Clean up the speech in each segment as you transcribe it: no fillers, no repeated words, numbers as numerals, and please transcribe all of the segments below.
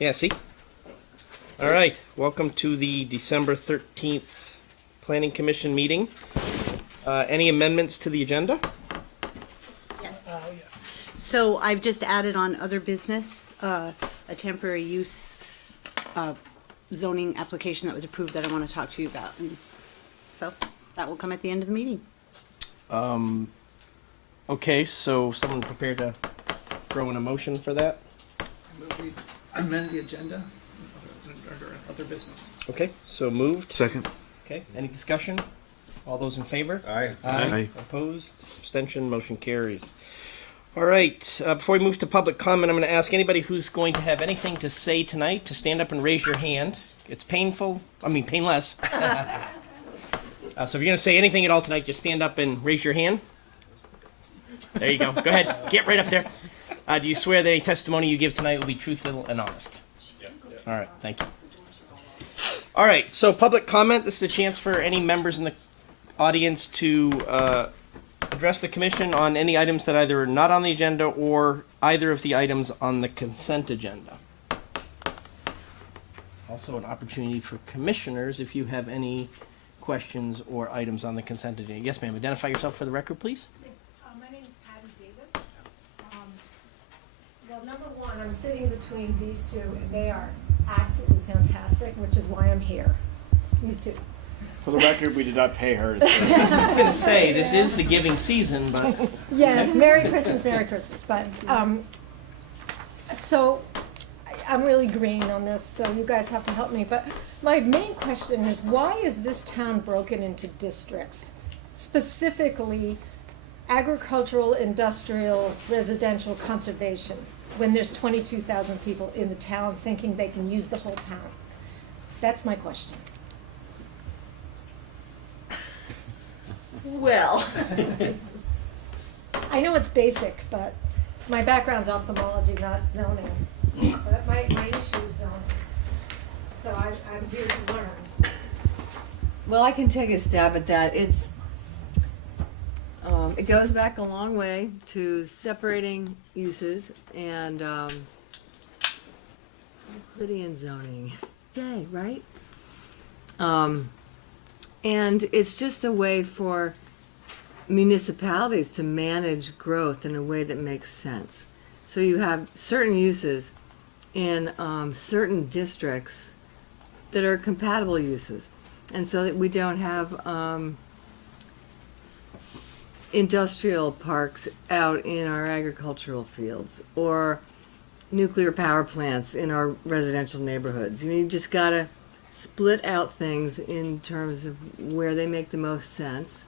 Yeah, see? All right, welcome to the December 13th Planning Commission meeting. Any amendments to the agenda? Yes. Yes. So I've just added on other business, a temporary use zoning application that was approved that I want to talk to you about. And so that will come at the end of the meeting. Okay, so someone prepared to throw in a motion for that? We amend the agenda under other business. Okay, so moved. Second. Okay, any discussion? All those in favor? Aye. Aye. Opposed? Abstention? Motion carries. All right, before we move to public comment, I'm going to ask anybody who's going to have anything to say tonight to stand up and raise your hand. It's painful, painless. So if you're going to say anything at all tonight, just stand up and raise your hand. There you go. Go ahead. Get right up there. Do you swear that any testimony you give tonight will be truthful and honest? Yeah. All right, thank you. All right, so public comment. This is a chance for any members in the audience to address the commission on any items that either are not on the agenda or either of the items on the consent agenda. Also an opportunity for commissioners if you have any questions or items on the consent agenda. Yes, ma'am. Identify yourself for the record, please. Yes, my name is Patty Davis. Well, number one, I'm sitting between these two, and they are absolutely fantastic, which is why I'm here. These two. For the record, we did not pay her to say. I was going to say, this is the giving season, but Yeah, Merry Christmas, Merry Christmas. But, so I'm really green on this, so you guys have to help me. But my main question is, why is this town broken into districts? Specifically, agricultural, industrial, residential, conservation, when there's 22,000 people in the town thinking they can use the whole town? That's my question. Well. I know it's basic, but my background's ophthalmology, not zoning. But my issue is zoning. So I'm here to learn. Well, I can take a stab at that. It goes back a long way to separating uses and Euclidean zoning. Yay, right? And it's just a way for municipalities to manage growth in a way that makes sense. So you have certain uses in certain districts that are compatible uses. And so that we don't have industrial parks out in our agricultural fields or nuclear power plants in our residential neighborhoods. You just gotta split out things in terms of where they make the most sense,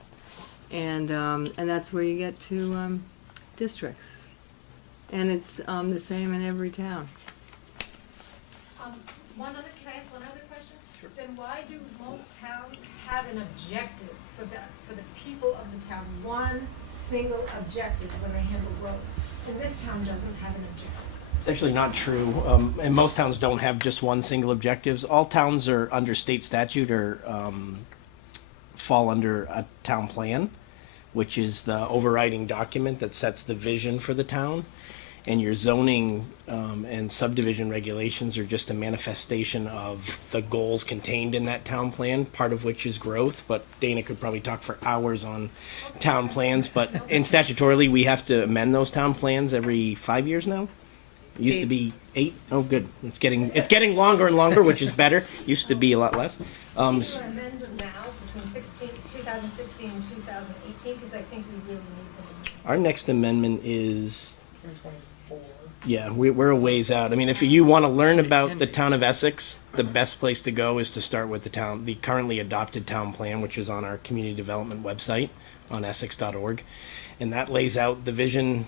and that's where you get to districts. And it's the same in every town. Can I ask one other question? Sure. Then why do most towns have an objective for the people of the town? One single objective when they handle growth. And this town doesn't have an objective. it's actually not true. And most towns don't have just one single objectives. All towns are under state statute or fall under a town plan, which is the overriding document that sets the vision for the town. And your zoning and subdivision regulations are just a manifestation of the goals contained in that town plan, part of which is growth. But Dana could probably talk for hours on town plans. But in statutorily, we have to amend those town plans every 5 years now. It used to be 8. Oh, good. It's getting longer and longer, which is better. Used to be a lot less. Can you amend them now between 2016 and 2018? Because I think we really need them. Our next amendment is. Yeah, we're a ways out. I mean, if you want to learn about the town of Essex, the best place to go is to start with the currently adopted town plan, which is on our community development website on essex.org. And that lays out the vision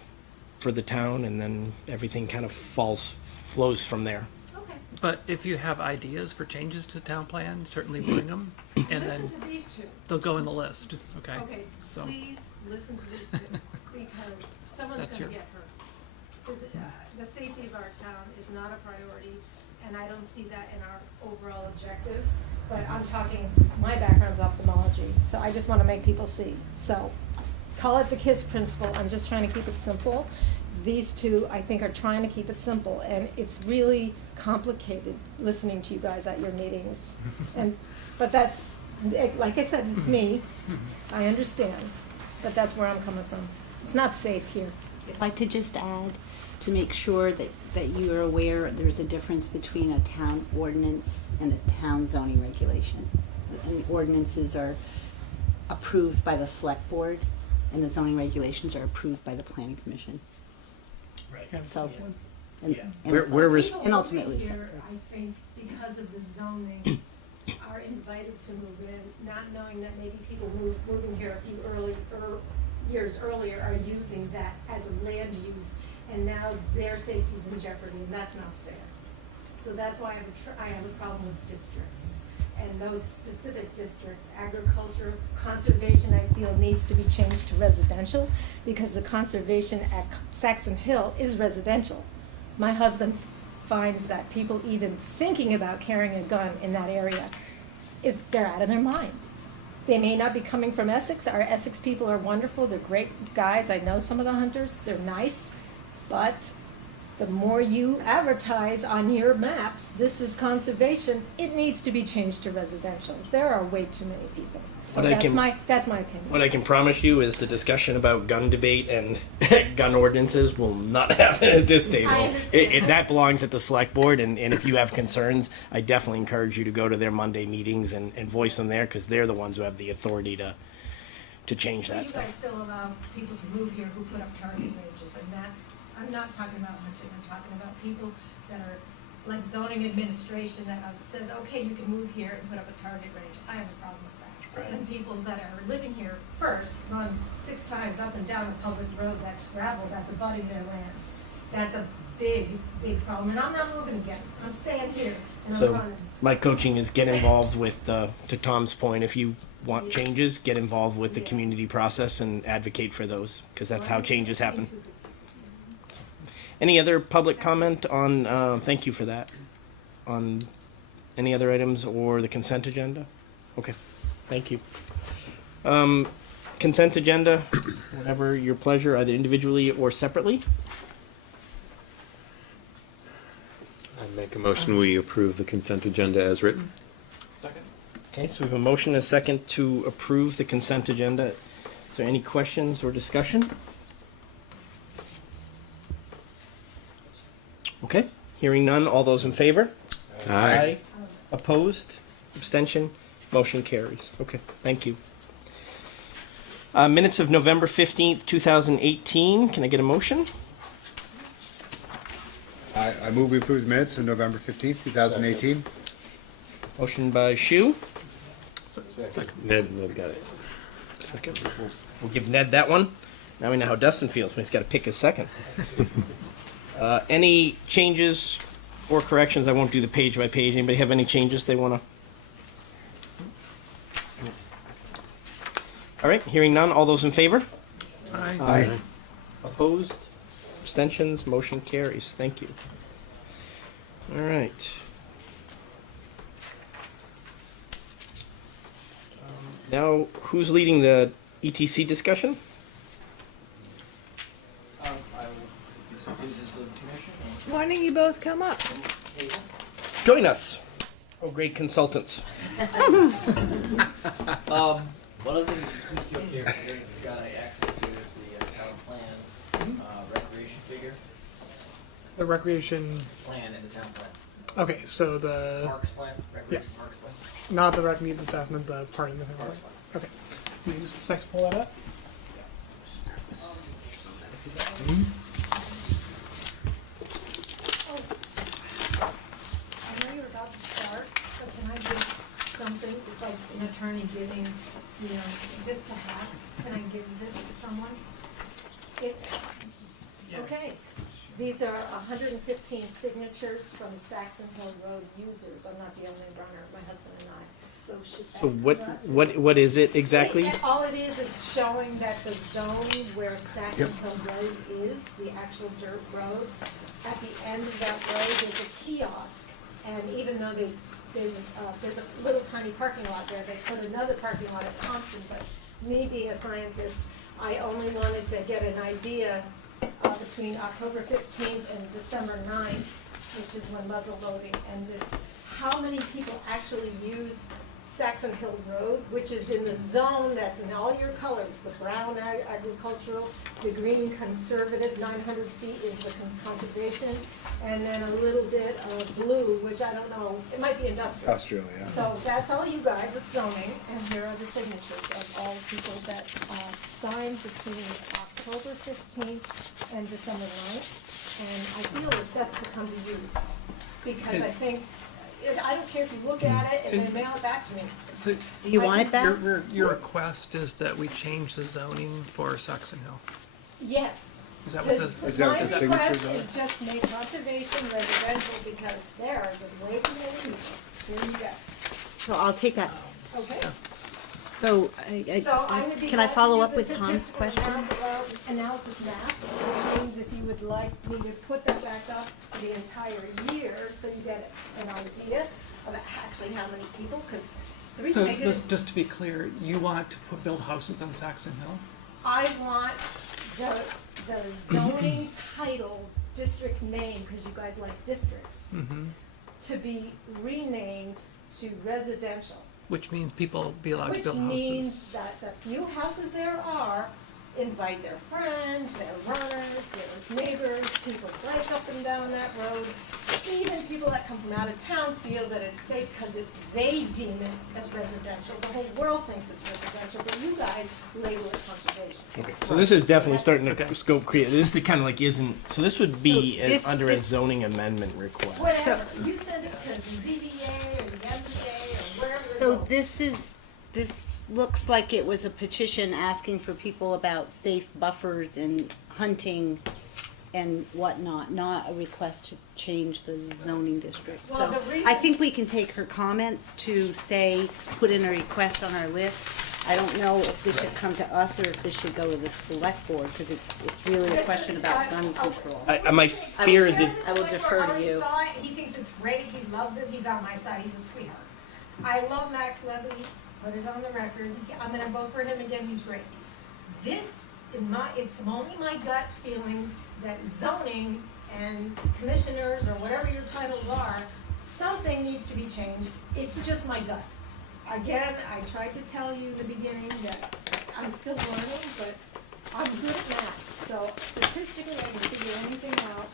for the town, and then everything kind of flows from there. Okay. But if you have ideas for changes to town plan, certainly bring them, and then Listen to these two. they'll go in the list, okay? Okay, So, please listen to these two, because someone's That's gonna your- get hurt. Because the safety of our town is not a priority, and I don't see that in our overall objective. But I'm talking, my background's ophthalmology, so I just wanna make people see. So, call it the KISS principle, I'm just trying to keep it simple. these two, I think, are trying to keep it simple, and it's really complicated listening to you guys at your meetings. But that's, like I said, it's me, I understand, but that's where I'm coming from. It's not safe here. If I could just add, to make sure that you are aware, there's a difference between a town ordinance and a town zoning regulation. And the ordinances are approved by the select board, and the zoning regulations are approved by the planning commission. Right. So, and, Yeah. and Where so- and ultimately, People moving here, I think, because of the zoning, are invited to move in, not knowing that maybe people moving here a few years earlier are using that as a land use, and now their safety's in jeopardy, and that's not fair. So that's why I have a problem with districts. And those specific districts, agriculture, conservation, I feel needs to be changed to residential, because the conservation at Saxon Hill is residential. My husband finds that people even thinking about carrying a gun in that area they're out of their mind. They may not be coming from Essex. Our Essex people are wonderful. They're great guys. I know some of the hunters. They're nice. But the more you advertise on your maps, this is conservation, it needs to be changed to residential. There are way too many people. So But I can- that's my opinion. What I can promise you is the discussion about gun debate and gun ordinances will not happen at this table. I understand. That belongs at the select board, and if you have concerns, I definitely encourage you to go to their Monday meetings and voice them there, because they're the ones who have the authority to change You that guys stuff. still allow people to move here who put up target ranges, and I'm not talking about hunting, I'm talking about people that are like zoning administration that says, okay, you can move here and put up a target range. I have a problem with that. Right. And people that are living here first run 6 times up and down a public road that's gravel, that's abutting their land. That's a big, big problem, and I'm not moving again. I'm staying here, and I'm So running. my coaching is get involved with, to Tom's point, if you want changes, get involved with the Yeah. community process and advocate for those, because that's how changes happen. Any other public comment on, thank you for that, on any other items or the consent agenda? Okay, thank you. Consent agenda, whatever your pleasure, either individually or separately. I make a motion, we approve the consent agenda as written. Okay, so we have a motion and a second to approve the consent agenda. Is there any questions or discussion? Okay, hearing none, all those in favor? Opposed? Abstention? Motion carries. Okay, thank you. Minutes of November 15th, 2018. Can I get a motion? I move we approve the minutes of November 15th, 2018. Motion by Shu. Ned got it. Second. We'll give Ned that one. Now we know how Dustin feels when he's got to pick his second. Any changes or corrections? I won't do the page by page. Anybody have any changes they want to? All right, hearing none. All those in favor? Aye. Opposed? Abstentions? Motion carries. Thank you. All right. Now, who's leading the ETC discussion? Why don't you both come up? Join us. Oh, great consultants. One of the things you got access to is the town plan, recreation figure, The recreation, plan and the town plan. okay, so the, Parks plan, recreation parks plan. not the rec needs assessment, the part in the town. Parks plan. Okay. Can you just a sec to pull that up? I know you're about to start, but can I give something? It's like an attorney giving, just to have. Can I give this to someone? Okay. These are 115 signatures from Saxon Hill Road users. I'm not the only runner, my husband and I. So what is it exactly? All it is showing that the zone where Saxon Hill Road is, the actual dirt road, at the end of that road, there's a kiosk. And even though there's a little tiny parking lot there, they put another parking lot at Thompson. But me being a scientist, I only wanted to get an idea between October 15th and December 9th, which is when muzzle loading ended, how many people actually use Saxon Hill Road, which is in the zone that's in all your colors, the brown agricultural, the green conservative, 900 feet is the conservation, and then a little bit of blue, which I don't know, it might be industrial. Australia. So that's all you guys, it's zoning, and here are the signatures of all people that signed between October 15th and December 9th. And I feel it's best to come to you, because I think, I don't care if you look at it and then mail it back to me. So Do you want it back? your request is that we change the zoning for Saxon Hill. Yes. Is that what the? Is that what My the signatures request are? is just make conservation residential, because there are just way too many people. Here you go. So I'll take that. Okay? So, So I'm gonna be can I glad to follow do up the with Tom's statistical question? Analysis map, which means if you would like me to put that back up for the entire year, so you get an idea of actually how many people, because the reason So I did it, just to be clear, you want to build houses on Saxon Hill? I want the zoning title, district name, because you guys like districts, Mm-hmm. to be renamed to residential. Which means people be allowed to Which build means houses. that the few houses there are, invite their friends, their runners, their neighbors, people bike up and down that road. Even people that come from out of town feel that it's safe because they deem it as residential. The whole world thinks it's residential, but you guys label it conservation. Okay, so this is definitely starting to Okay. scope create, this is kind of like isn't, so this would be So this- under a this- zoning amendment request. Whatever, you send it to the ZBA or the MBA or wherever it So goes. this looks like it was a petition asking for people about safe buffers and hunting and whatnot, not a request to change the zoning district. Well, So the reason- I think we can take her comments to say, put in a request on our list. I don't know if this should come to us or if this should go to the select board, because it's really a question about gun control. My fear is that, I will defer to you. He thinks it's great, he loves it, he's on my side, he's a sweetheart. I love Max Levy, put it on the record, I'm gonna vote for him again, he's great. This, it's only my gut feeling that zoning and commissioners, or whatever your titles are, something needs to be changed, it's just my gut. Again, I tried to tell you in the beginning that I'm still learning, but I'm good at math, so statistically I can figure anything out,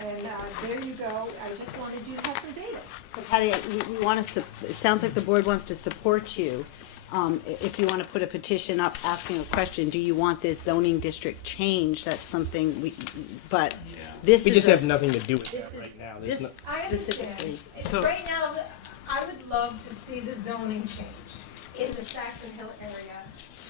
and there you go, I just wanted you to have some data. So Patty, we want to, it sounds like the board wants to support you. If you want to put a petition up asking a question, do you want this zoning district changed? That's something but this is. we just a- have nothing to do with this that is- right now. There's this- no, I understand. Specifically. So- Right now, I would love to see the zoning changed in the Saxon Hill area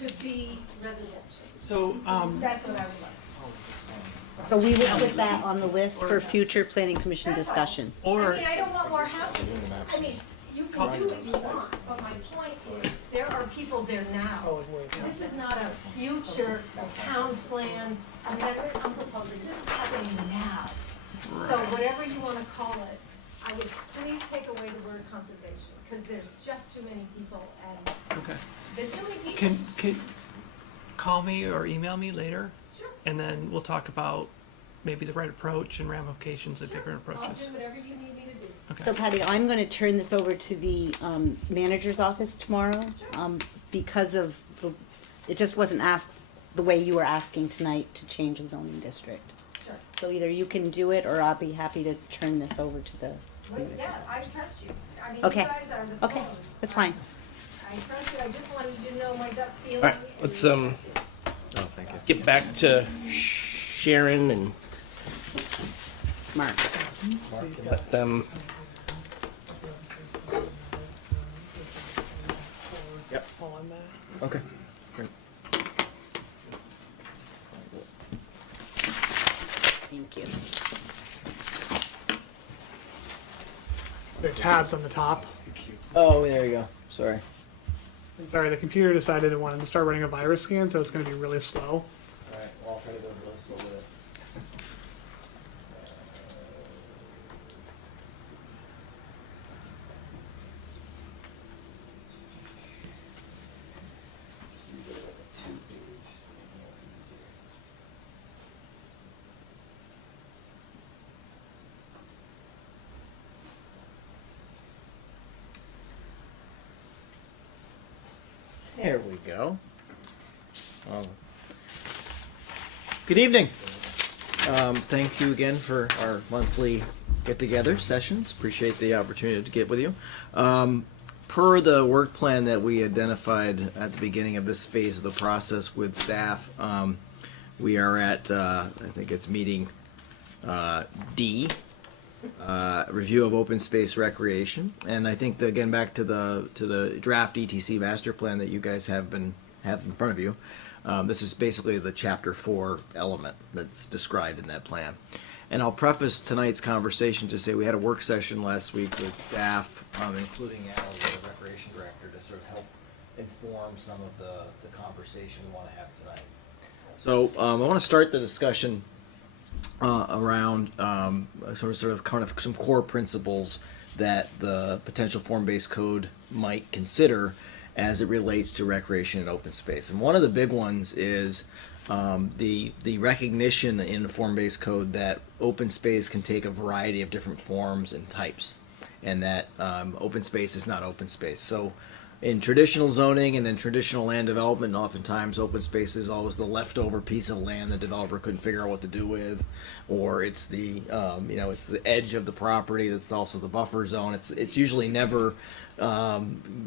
to be residential. So, That's what I would love. So we will put that on the list for future planning commission That's all. discussion. or, I mean, I don't want more houses. I mean, you can do what you want, but my point is, there are people there now. This is not a future town plan amendment I'm proposing, this is happening now. So whatever you wanna call it, I would please take away the word conservation, because there's just too many people, and okay. there's too many people. Can call me or email me later? Sure. And then we'll talk about maybe the right approach and ramifications of different I'll approaches. do whatever you need me to do. Okay. So Patty, I'm going to turn this over to the manager's office tomorrow because of it just wasn't asked the way you were asking tonight to change the zoning district. Sure. So either you can do it or I'll be happy to turn this over to the. Well, yeah, I trust you. I mean, Okay. you guys are the Okay, pros. that's fine. I trust you, I just wanted you to know my gut feeling. All right, let's, and that's it. let's get back to Sharon and Mark. let them. Yep. Okay, great. Thank you. There are tabs on the top. Oh, there you go. Sorry. And sorry, the computer decided it wanted to start running a virus scan, so it's going to be really slow. Alright, well, I'll try to go really slow with it. There we go. Good evening. Thank you again for our monthly get-together sessions. Appreciate the opportunity to get with you. Per the work plan that we identified at the beginning of this phase of the process with staff, we are at, I think it's meeting D, review of open space recreation. And I think, again, back to the draft ETC master plan that you guys have in front of you, this is basically the chapter 4 element that's described in that plan. And I'll preface tonight's conversation to say we had a work session last week with staff, including Al, the recreation director, to sort of help inform some of the conversation we want to have tonight. So I want to start the discussion around sort of kind of some core principles that the potential form-based code might consider as it relates to recreation and open space. And one of the big ones is the recognition in the form-based code that open space can take a variety of different forms and types, and that open space is not open space. So in traditional zoning and then traditional land development, oftentimes open space is always the leftover piece of land the developer couldn't figure out what to do with, or it's the it's the edge of the property that's also the buffer zone. It's usually never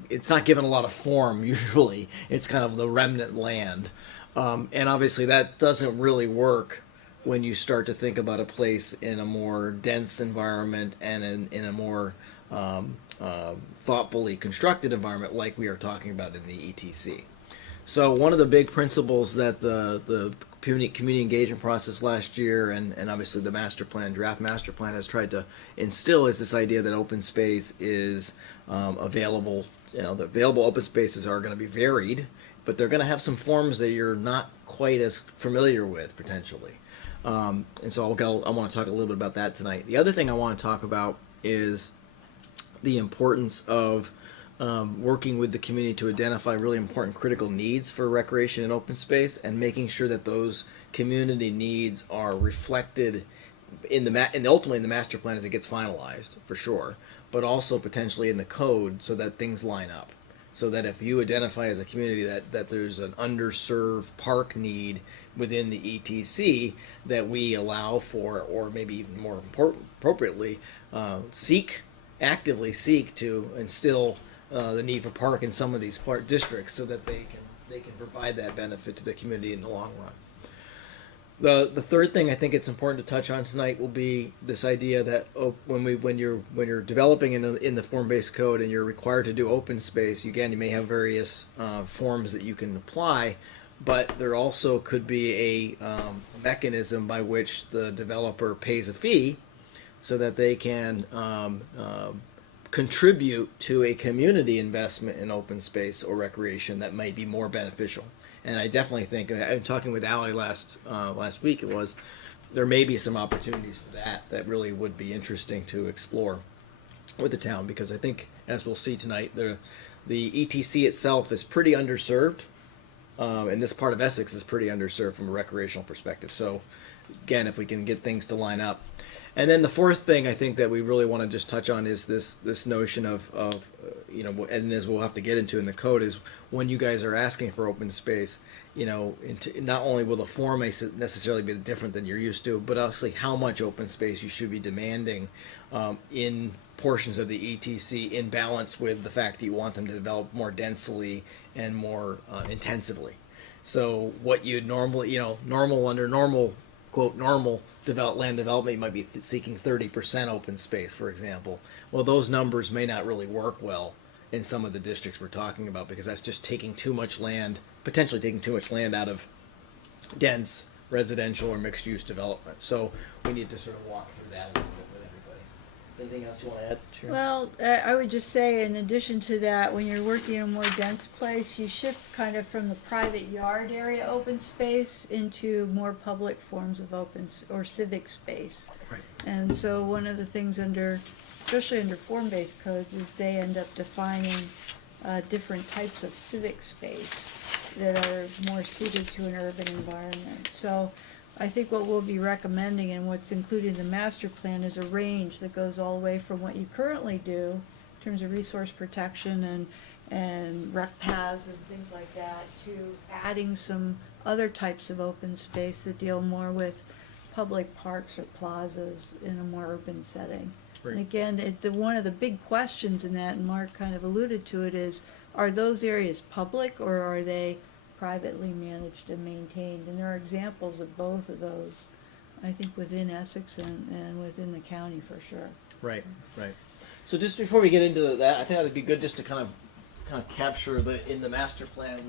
it's not given a lot of form. Usually it's kind of the remnant land, and obviously that doesn't really work when you start to think about a place in a more dense environment and in a more thoughtfully constructed environment like we are talking about in the ETC. So one of the big principles that the community engagement process last year and obviously the draft master plan has tried to instill is this idea that open space is available. The available open spaces are going to be varied, but they're going to have some forms that you're not quite as familiar with potentially. And so I want to talk a little bit about that tonight. The other thing I want to talk about is the importance of working with the community to identify really important critical needs for recreation and open space, and making sure that those community needs are reflected ultimately in the master plan as it gets finalized, for sure, but also potentially in the code so that things line up. So that if you identify as a community that there's an underserved park need within the ETC, that we allow for, or maybe even more appropriately, actively seek to instill the need for park in some of these park districts, so that they can provide that benefit to the community in the long run. The third thing I think it's important to touch on tonight will be this idea that when you're developing in the form-based code and you're required to do open space, again, you may have various forms that you can apply, but there also could be a mechanism by which the developer pays a fee so that they can contribute to a community investment in open space or recreation that might be more beneficial. And I definitely think, I'm talking with Allie last week, there may be some opportunities for that really would be interesting to explore with the town, because I think, as we'll see tonight, the ETC itself is pretty underserved, and this part of Essex is pretty underserved from a recreational perspective. So again, if we can get things to line up. And then the fourth thing I think that we really want to just touch on is this notion of and as we'll have to get into in the code, is when you guys are asking for open space, not only will the form necessarily be different than you're used to, but also how much open space you should be demanding in portions of the ETC, in balance with the fact that you want them to develop more densely and more intensively. So what you'd normally, under normal land development, you might be seeking 30% open space, for example. Well, those numbers may not really work well in some of the districts we're talking about, because that's just taking too much land, potentially taking too much land out of dense residential or mixed-use development. So we need to sort of walk through that a little bit with everybody. Anything else you want to add, Sharon? Well, I would just say, in addition to that, when you're working in a more dense place, you shift kind of from the private yard area open space into more public forms of or civic space. Right. And so one of the things especially under form-based codes, is they end up defining different types of civic space that are more suited to an urban environment. So I think what we'll be recommending, and what's included in the master plan, is a range that goes all the way from what you currently do in terms of resource protection and and rec paths and things like that, to adding some other types of open space that deal more with public parks or plazas in a more urban setting. Right. And again, one of the big questions in that, and Mark kind of alluded to it, is are those areas public or are they privately managed and maintained? And there are examples of both of those, I think, within Essex and within the county for sure. Right, right. So just before we get into that, I think it would be good just to kind of capture in the master plan.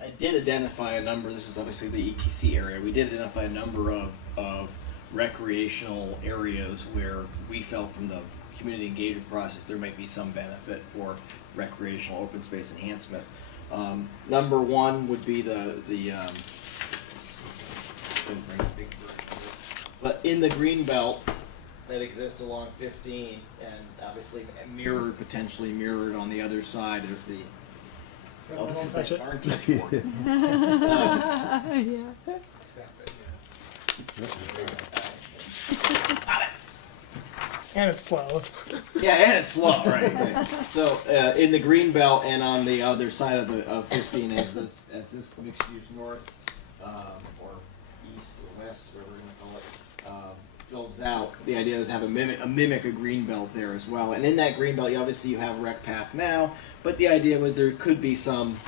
I did identify a number. This is obviously the ETC area. We did identify a number of recreational areas where we felt from the community engagement process there might be some benefit for recreational open space enhancement. Number one would be but in the green belt that exists along 15, and obviously potentially mirrored on the other side is the. Oh, this is that darn touch board. And it's slow. Yeah, and it's slow, right? So in the green belt and on the other side of 15 as this mixed use north or east or west, whatever we're going to call it, builds out. The idea is to have a mimic a green belt there as well. And in that green belt, you have a rec path now, but the idea was there could be some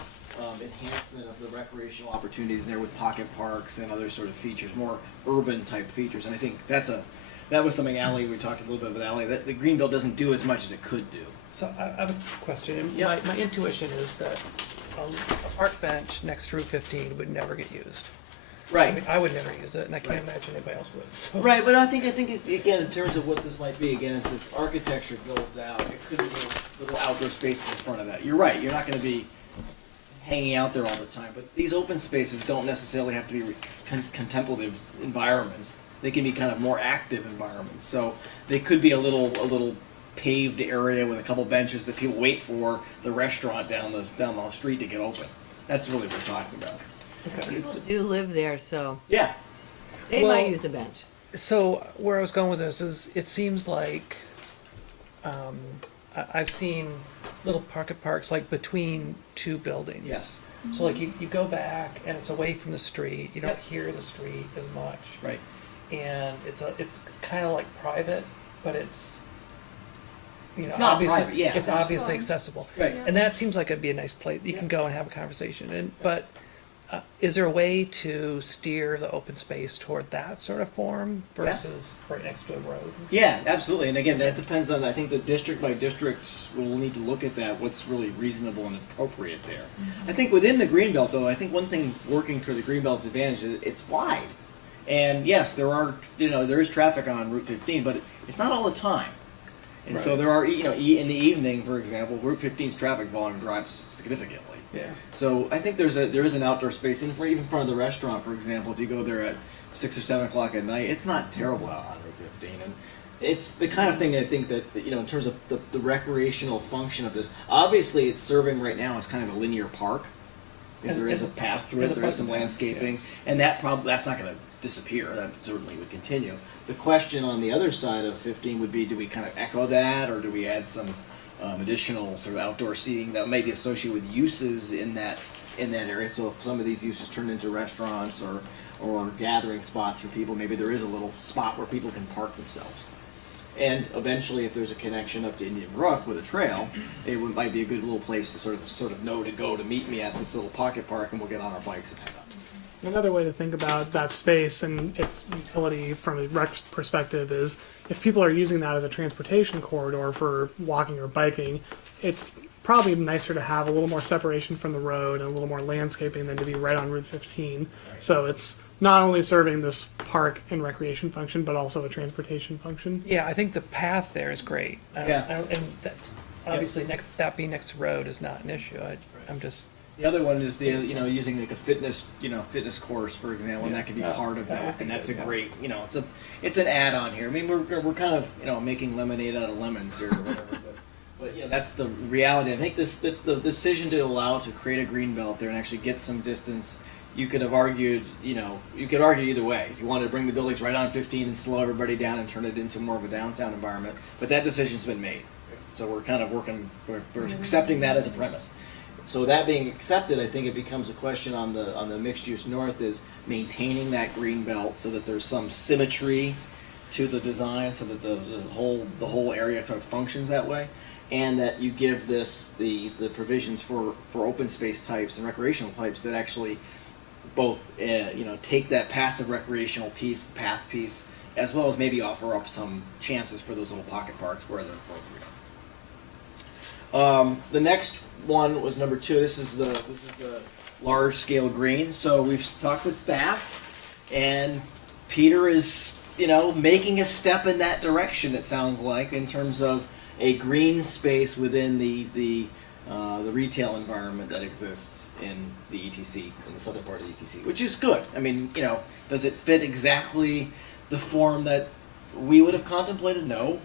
enhancement of the recreational opportunities there with pocket parks and other sort of features, more urban type features. And I think that was something we talked a little bit with Ally, that the Greenbelt doesn't do as much as it could do. So I have a question. And Yeah. My intuition is that a park bench next to Route 15 would never get used. I mean, I would never use it, and I can't imagine anybody else would. So. Right, but I think again, in terms of what this might be, again, as this architecture builds out, it could be little outdoor spaces in front of that. You're right, you're not going to be hanging out there all the time, but these open spaces don't necessarily have to be contemplative environments. They can be kind of more active environments. So they could be a little paved area with a couple benches that people wait for the restaurant down the street to get open. That's really what we're talking about. Okay. People do live there, so Yeah. they Well- might use a bench. So where I was going with this is, it seems like I've seen little pocket parks like between two buildings. Yes. So like you go back and it's away from the street. You don't Yep. hear the street as much. Right. And it's kind of like private, but it's It's not obviously private, yeah. it's obviously accessible. Right. And that seems like it'd be a nice place. You can go and have a conversation. But is there a way to steer the open space toward that sort of form versus right next to a road? Yeah, absolutely. And again, that depends on, I think the district by districts will need to look at that, what's really reasonable and appropriate there. I think within the Greenbelt, though, I think one thing working toward the Greenbelt's advantage is it's wide. And yes, there is traffic on Route 15, but it's not all the time. And so there are, in the evening, for example, Route 15's traffic volume drops significantly. Yeah. So I think there is an outdoor space even in front of the restaurant, for example. If you go there at 6 or 7 o'clock at night, it's not terrible out on Route 15, and it's the kind of thing I think that in terms of the recreational function of this. Obviously, it's serving right now as kind of a linear park, because there is a path through it. There is some landscaping, and that's not going to disappear. That certainly would continue. The question on the other side of 15 would be: do we kind of echo that, or do we add some additional sort of outdoor seating that may be associated with uses in that area? So if some of these uses turn into restaurants or gathering spots for people, maybe there is a little spot where people can park themselves. And eventually, if there's a connection up to Indian Brook with a trail, might be a good little place to sort of know to go to meet me at this little pocket park, and we'll get on our bikes and head up. Another way to think about that space and its utility from a rec perspective is if people are using that as a transportation corridor for walking or biking, it's probably nicer to have a little more separation from the road and a little more landscaping than to be right on Route 15. So it's not only serving this park and recreation function, but also a transportation function. Yeah, I think the path there is great. Yeah. And obviously, that being next to the road is not an issue. I'm just. The other one is using like a fitness course, for example, and that could be part of that, and that's a great it's an add-on here. I mean, we're kind of making lemonade out of lemons here, or whatever, but that's the reality. I think the decision to allow to create a green belt there and actually get some distance. You could have argued, you could argue either way. If you wanted to bring the buildings right on 15 and slow everybody down and turn it into more of a downtown environment, but that decision's been made. So we're kind of we're accepting that as a premise. So that being accepted, I think it becomes a question on the mixed use north is maintaining that green belt so that there's some symmetry to the design, so that the whole area kind of functions that way, and that you give the provisions for open space types and recreational types that actually both take that passive recreational piece, the path piece, as well as maybe offer up some chances for those little pocket parks where they're appropriate. The next one was number 2. This is the large scale green. So we've talked with staff, and Peter is making a step in that direction. It sounds like in terms of a green space within the retail environment that exists in the ETC, in the southern part of the ETC, which is good. I mean, does it fit exactly the form that we would have contemplated? No.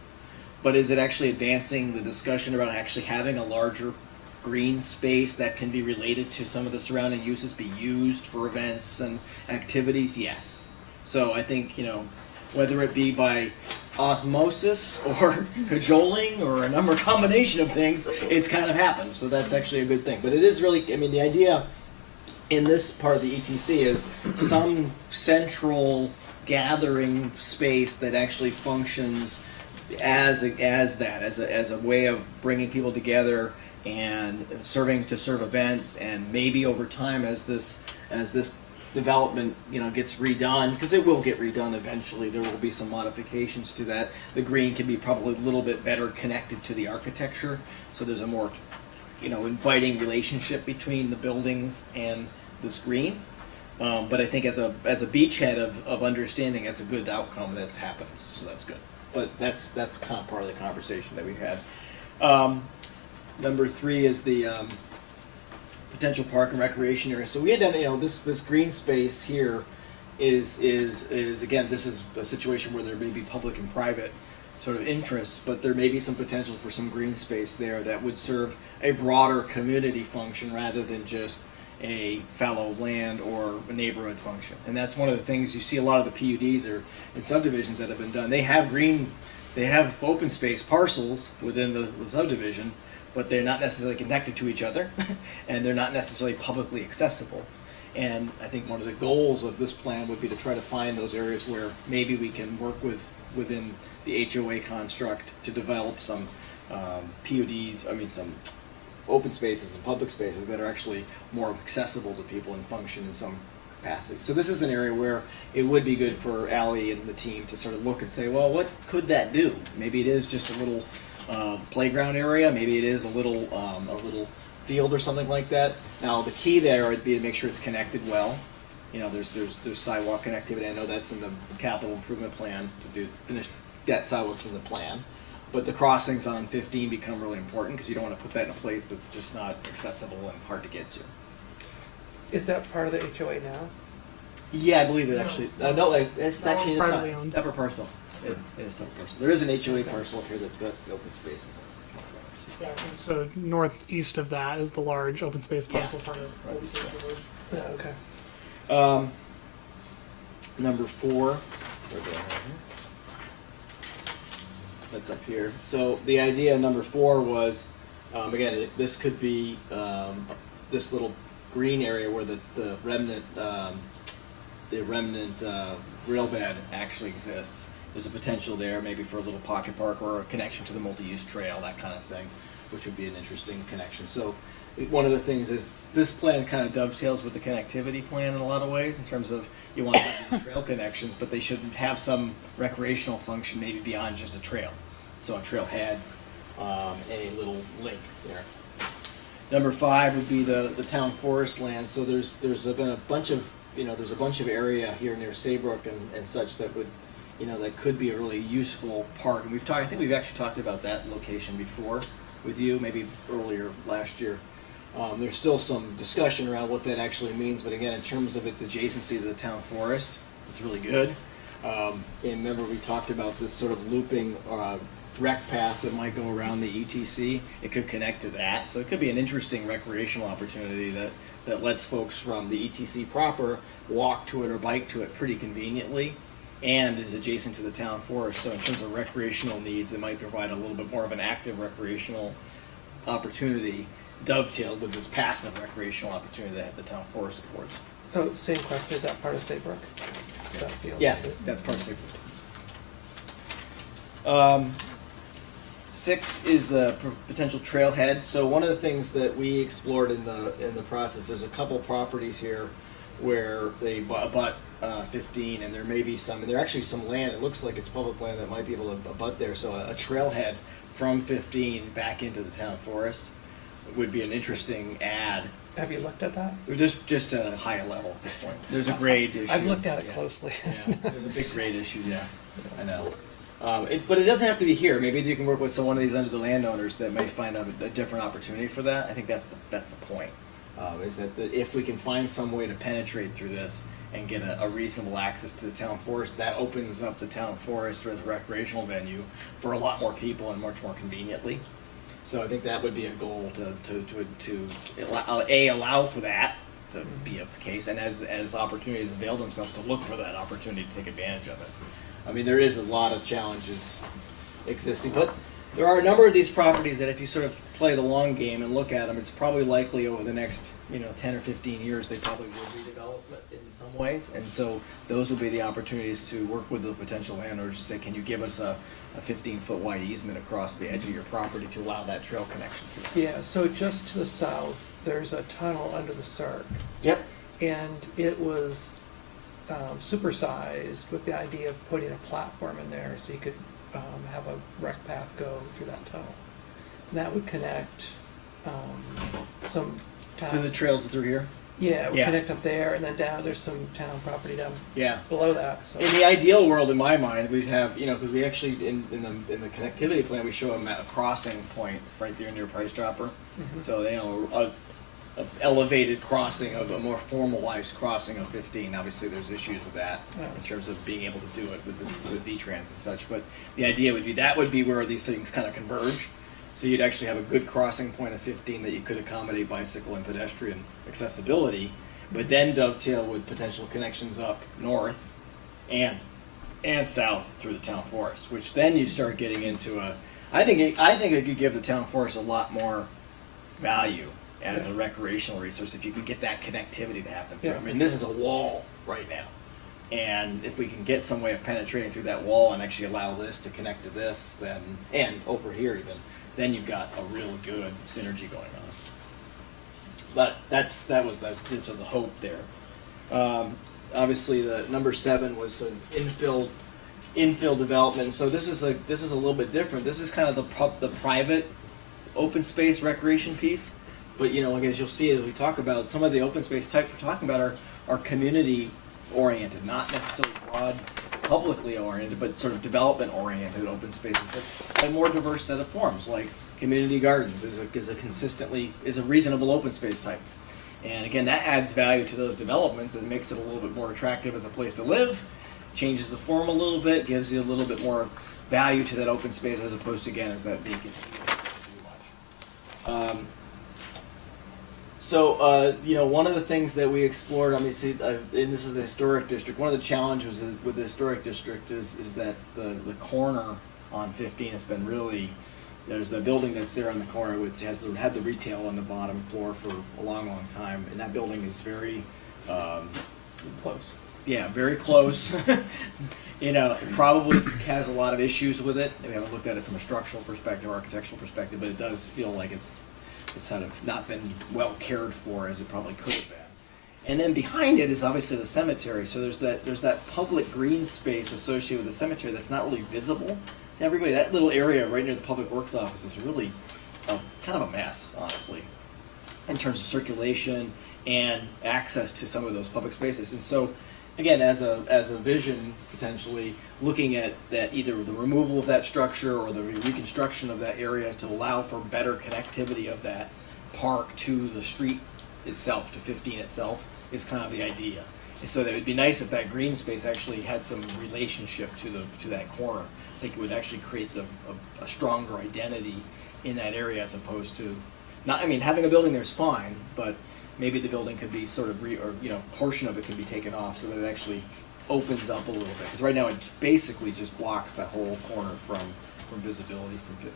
But is it actually advancing the discussion about actually having a larger green space that can be related to some of the surrounding uses, be used for events and activities? Yes. So I think, whether it be by osmosis or cajoling or a number combination of things, it's kind of happened. So that's actually a good thing. But it is really, the idea in this part of the ETC is some central gathering space that actually functions as a way of bringing people together and serving events, and maybe over time as this development gets redone, because it will get redone eventually, there will be some modifications to that. The green can be probably a little bit better connected to the architecture, so there's a more inviting relationship between the buildings and this green. But I think as a beachhead of understanding, that's a good outcome that's happened, so that's good. But that's kind of part of the conversation that we've had. Number 3 is the potential park and recreation area. So we had done, this green space here is again, this is a situation where there may be public and private sort of interests, but there may be some potential for some green space there that would serve a broader community function rather than just a fallow land or a neighborhood function. And that's one of the things you see a lot of the PUDs or in subdivisions that have been done. They have open space parcels within the subdivision, but they're not necessarily connected to each other and they're not necessarily publicly accessible. And I think one of the goals of this plan would be to try to find those areas where maybe we can work within the HOA construct to develop some some open spaces and public spaces that are actually more accessible to people and function in some capacity. So this is an area where it would be good for Ally and the team to sort of look and say, well, what could that do? Maybe it is just a little playground area. Maybe it is a little field or something like that. Now the key there would be to make sure it's connected well. There's sidewalk connectivity. I know that's in the capital improvement plan to finish that sidewalks in the plan. But the crossings on 15 become really important because you don't want to put that in a place that's just not accessible and hard to get to. Is that part of the HOA now? Yeah, I believe it actually. No, it's That actually one's it's not. privately owned. Separate parcel. It is separate parcel. There is an HOA parcel up here that's got open space. Yeah, so northeast of that is the large open space Yeah. parcel part of Right. Old State Village. Yeah, okay. Number 4. That's up here. So the idea number 4 was, again, this could be this little green area where the remnant rail bed actually exists. There's a potential there, maybe for a little pocket park or a connection to the multi-use trail, that kind of thing, which would be an interesting connection. So one of the things is this plan kind of dovetails with the connectivity plan in a lot of ways in terms of you want to have these trail connections, but they should have some recreational function maybe beyond just a trail. So a trailhead, a little link there. Number 5 would be the town forest land. So there's been a bunch of area here near Saybrook and such that would that could be a really useful park. And I think we've actually talked about that location before with you, maybe earlier last year. There's still some discussion around what that actually means, but again, in terms of its adjacency to the town forest, it's really good. And remember we talked about this sort of looping rec path that might go around the ETC. It could connect to that, so it could be an interesting recreational opportunity that lets folks from the ETC proper walk to it or bike to it pretty conveniently. and is adjacent to the town forest. So in terms of recreational needs, it might provide a little bit more of an active recreational opportunity, dovetailed with this passive recreational opportunity that the town forest affords. So same question, is that part of Saybrook? That field? Yes, that's part of it. 6 is the potential trailhead. So one of the things that we explored in the process, there's a couple properties here where they abut 15, and there may be some, and there actually some land, it looks like it's public land that might be able to abut there. So a trailhead from 15 back into the town forest would be an interesting add. Have you looked at that? Just at a higher level at this point. There's a grade issue. I've looked at it Yeah. closely. Yeah, there's a big grade issue, yeah, I know. But it doesn't have to be here. Maybe you can work with one of these under the landowners that may find a different opportunity for that. I think that's the point. Is that if we can find some way to penetrate through this and get a reasonable access to the town forest, that opens up the town forest as a recreational venue for a lot more people and much more conveniently. So I think that would be a goal to allow for that to be a case, and as opportunities avail themselves, to look for that opportunity to take advantage of it. I mean, there is a lot of challenges existing, but there are a number of these properties that if you sort of play the long game and look at them, it's probably likely over the next 10 or 15 years they probably will be developed in some ways, and so those will be the opportunities to work with the potential landowners to say, can you give us a 15-foot wide easement across the edge of your property to allow that trail connection through. Yeah, so just to the south, there's a tunnel under the Sark, Yep. and it was supersized with the idea of putting a platform in there so you could have a rec path go through that tunnel. And that would connect some town. To the trails through here? Yeah, it would Yeah. connect up there, and then down, there's some town property down Yeah. below that, so. In the ideal world, in my mind, we'd have, because we actually, in the connectivity plan, we show a crossing point right there near Price Chopper. Mhm. So, a elevated crossing, of a more formalized crossing of 15. Obviously, there's issues with that Yeah. in terms of being able to do it with V-Trans and such. But the idea would be that would be where these things kind of converge. So you'd actually have a good crossing point of 15 that you could accommodate bicycle and pedestrian accessibility, but then dovetail with potential connections up north and south through the town forest, which then you start getting into I think it could give the town forest a lot more value as a recreational resource if you can get that connectivity to happen through. Yeah, I mean, for this is a wall right now. And if we can get some way of penetrating through that wall and actually allow this to connect to this, then, and over here even, then you've got a real good synergy going on. But that was the hope there. Obviously, the number 7 was an infill development. So this is a little bit different. This is kind of the private open space recreation piece. But as you'll see as we talk about, some of the open space types we're talking about are community oriented, not necessarily broad publicly oriented, but sort of development oriented open spaces, but a more diverse set of forms, like community gardens is a reasonable open space type. And again, that adds value to those developments and makes it a little bit more attractive as a place to live, changes the form a little bit, gives you a little bit more value to that open space as opposed to, again, as that being too much. So, one of the things that we explored, obviously, and this is the historic district, one of the challenges with the historic district is that the corner on 15 has been really, there's the building that's there on the corner, which had the retail on the bottom floor for a long, long time, and that building is very, Close. yeah, very close. Probably has a lot of issues with it. We haven't looked at it from a structural perspective, architectural perspective, but it does feel like it's kind of not been well cared for as it probably could have been. And then behind it is obviously the cemetery. So there's that public green space associated with the cemetery that's not really visible to everybody. That little area right near the public works office is really kind of a mess, honestly, in terms of circulation and access to some of those public spaces. And so, again, as a vision, potentially looking at that, either the removal of that structure or the reconstruction of that area to allow for better connectivity of that park to the street itself, to 15 itself, is kind of the idea. And so that it would be nice if that green space actually had some relationship to that corner. I think it would actually create a stronger identity in that area as opposed to having a building there is fine, but maybe the building could be sort of portion of it can be taken off so that it actually opens up a little bit, because right now it basically just blocks that whole corner from visibility from 15.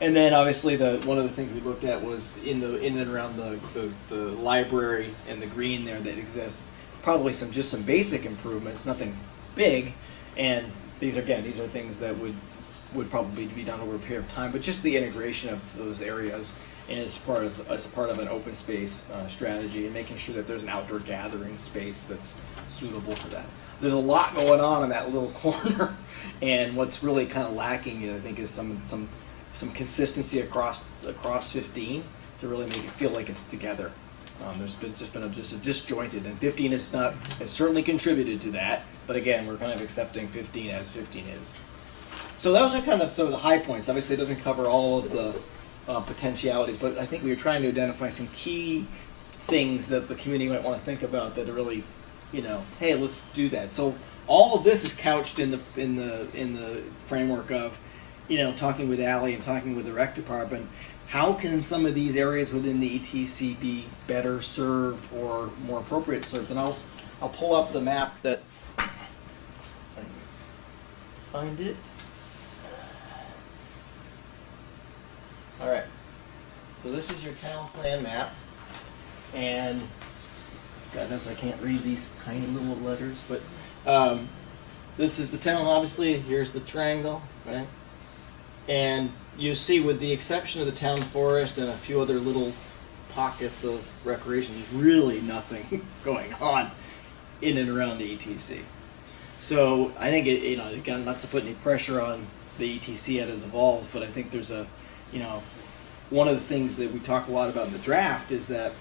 And then obviously one of the things we looked at was in and around the library and the green there that exists, probably some basic improvements, nothing big, and these are things that would probably be done over a period of time, but just the integration of those areas and as part of an open space strategy, and making sure that there's an outdoor gathering space that's suitable for that. There's a lot going on in that little corner, and what's really kind of lacking, I think, is some consistency across 15 to really make it feel like it's together. There's been a disjointed, and 15 has certainly contributed to that. But again, we're kind of accepting 15 as 15 is. So those are kind of some of the high points. Obviously, it doesn't cover all of the potentialities, but I think we were trying to identify some key things that the community might want to think about that are really, hey, let's do that. So all of this is couched in the framework of, talking with Ally and talking with the rec department. How can some of these areas within the ETC be better served or more appropriate served? And I'll pull up the map that. Find it. All right. So this is your town plan map, and God knows I can't read these tiny little letters, but this is the town. Obviously, here's the triangle, right? And you see, with the exception of the town forest and a few other little pockets of recreation, there's really nothing going on in and around the ETC. So I think again, not to put any pressure on the ETC as it evolves, but I think there's one of the things that we talk a lot about in the draft is that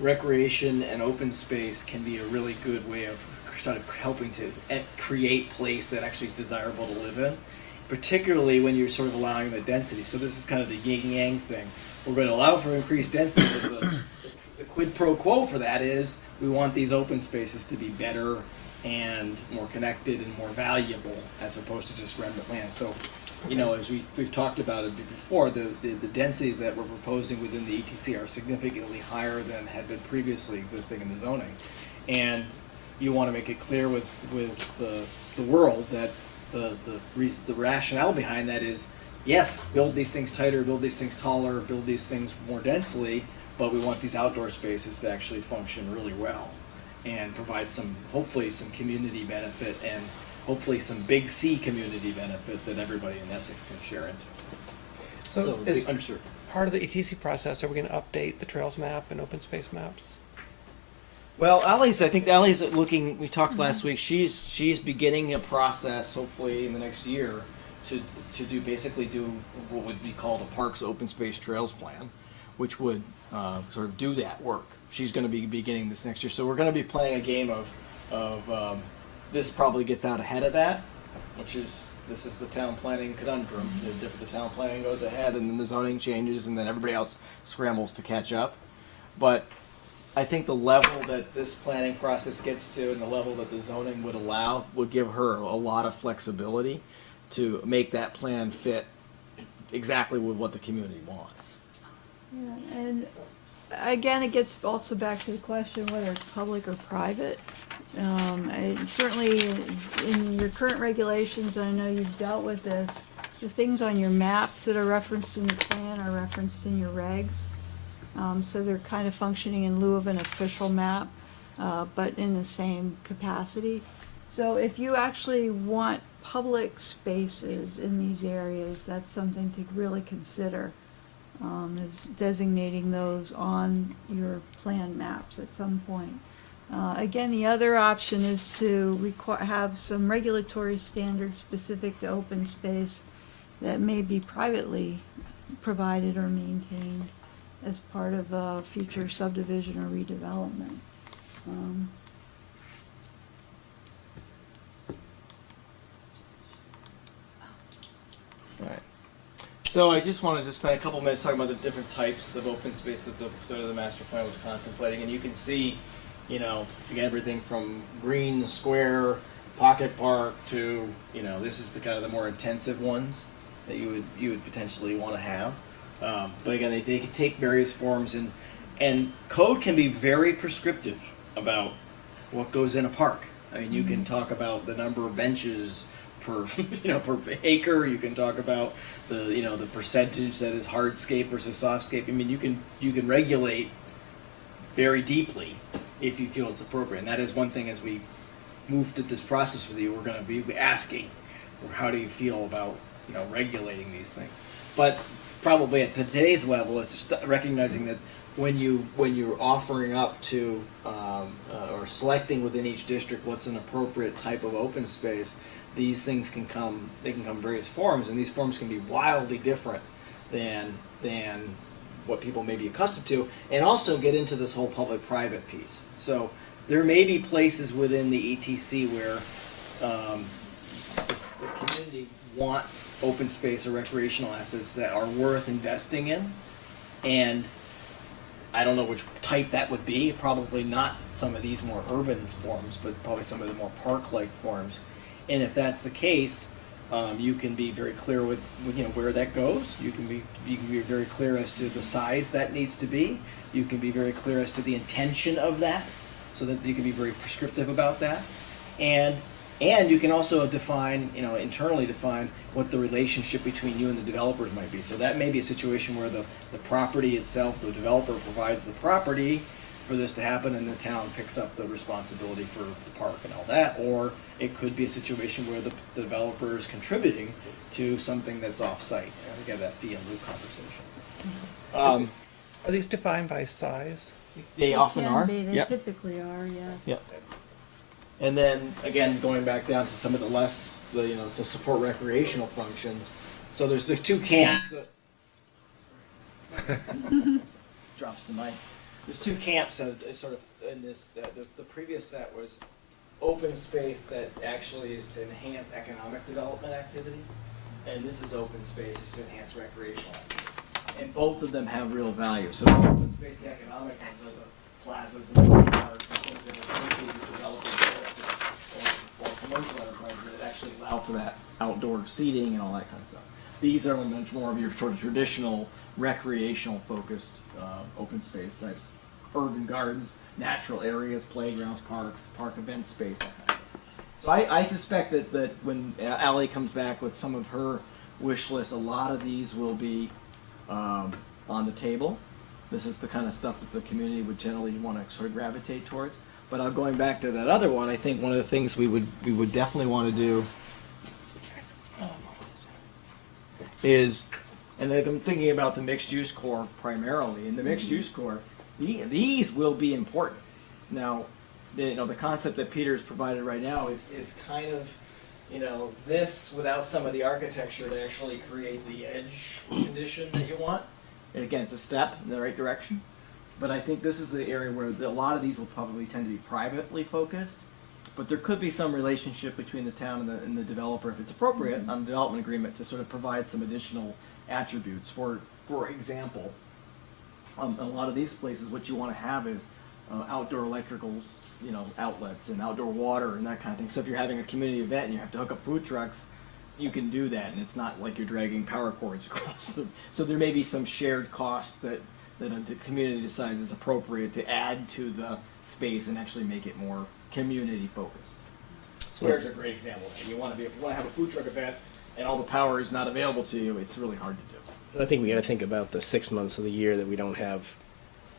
recreation and open space can be a really good way of sort of helping to create place that actually is desirable to live in, particularly when you're sort of allowing the density. So this is kind of the yin-yang thing. We're going to allow for increased density, but the quid pro quo for that is we want these open spaces to be better and more connected and more valuable as opposed to just remnant land. So, as we've talked about it before, the densities that we're proposing within the ETC are significantly higher than had been previously existing in the zoning. And you want to make it clear with the world that the rationale behind that is, yes, build these things tighter, build these things taller, build these things more densely, but we want these outdoor spaces to actually function really well and provide hopefully some community benefit, and hopefully some big C community benefit that everybody in Essex can share into. So is part of the ETC process, are we going to update the trails map and open space maps? Well, I think Allie's looking, we talked last week, she's beginning a process, hopefully in the next year, to do what would be called a Parks Open Space Trails Plan, which would sort of do that work. She's going to be beginning this next year. So we're going to be playing a game of this probably gets out ahead of that, this is the town planning conundrum. The town planning goes ahead, and then the zoning changes, and then everybody else scrambles to catch up. But I think the level that this planning process gets to and the level that the zoning would allow would give her a lot of flexibility to make that plan fit exactly with what the community wants. Yeah, and again, it gets also back to the question whether it's public or private. Certainly in your current regulations, and I know you've dealt with this, the things on your maps that are referenced in the plan are referenced in your regs. So they're kind of functioning in lieu of an official map, but in the same capacity. So if you actually want public spaces in these areas, that's something to really consider, is designating those on your plan maps at some point. Again, the other option is to have some regulatory standards specific to open space that may be privately provided or maintained as part of a future subdivision or redevelopment. All right. So I just wanted to spend a couple minutes talking about the different types of open space that the master plan was contemplating, and you can see, you get everything from green square, pocket park to, this is the kind of the more intensive ones that you would potentially want to have. But again, they can take various forms, and code can be very prescriptive about what goes in a park. I mean, you can talk about the number of benches per, per acre. You can talk about the percentage that is hardscape versus softscape. I mean, you can regulate very deeply if you feel it's appropriate. And that is one thing as we move through this process with you, we're going to be asking, how do you feel about regulating these things? But probably at today's level, it's just recognizing that when you're offering up to or selecting within each district what's an appropriate type of open space, these things can come various forms, and these forms can be wildly different than what people may be accustomed to, and also get into this whole public-private piece. So there may be places within the ETC where the community wants open space or recreational assets that are worth investing in, and I don't know which type that would be. Probably not some of these more urban forms, but probably some of the more park-like forms. And if that's the case, you can be very clear with where that goes. You can be very clear as to the size that needs to be. You can be very clear as to the intention of that, so that you can be very prescriptive about that. And you can also define, internally define what the relationship between you and the developers might be. So that may be a situation where the property itself, the developer provides the property for this to happen, and the town picks up the responsibility for the park and all that. Or it could be a situation where the developer is contributing to something that's off-site. And we have that fee and lieu conversation. Are these defined by size? They often Can are. be, they Yep. typically are, yeah. Yep. And then again, going back down to some of the less, to support recreational functions. So there's the two camps. Drops the mic. There's two camps that sort of in this. The previous set was open space that actually is to enhance economic development activity, and this is open space is to enhance recreational activity. And both of them have real value. So the open space to economic ones are the plazas and the parks and things that are associated with development or commercial enterprises that actually allow for that outdoor seating and all that kind of stuff. These are much more of your sort of traditional recreational focused open space types, urban gardens, natural areas, playgrounds, parks, park event space, that kind of stuff. So I suspect that when Ally comes back with some of her wish list, a lot of these will be on the table. This is the kind of stuff that the community would generally want to sort of gravitate towards. But going back to that other one, I think one of the things we would definitely want to do is, and I'm thinking about the mixed use core primarily. In the mixed use core, these will be important. Now, the concept that Peter's provided right now is kind of, this without some of the architecture to actually create the edge condition that you want. And again, it's a step in the right direction. But I think this is the area where a lot of these will probably tend to be privately focused. But there could be some relationship between the town and the developer, if it's appropriate, on a development agreement to sort of provide some additional attributes. For example, a lot of these places, what you want to have is outdoor electrical, outlets and outdoor water and that kind of thing. So if you're having a community event and you have to hook up food trucks, you can do that, and it's not like you're dragging power cords across them. So there may be some shared costs that a community decides is appropriate to add to the space and actually make it more community focused. Squares are a great example. You want to have a food truck event and all the power is not available to you, it's really hard to do. I think we got to think about the 6 months of the year that we don't have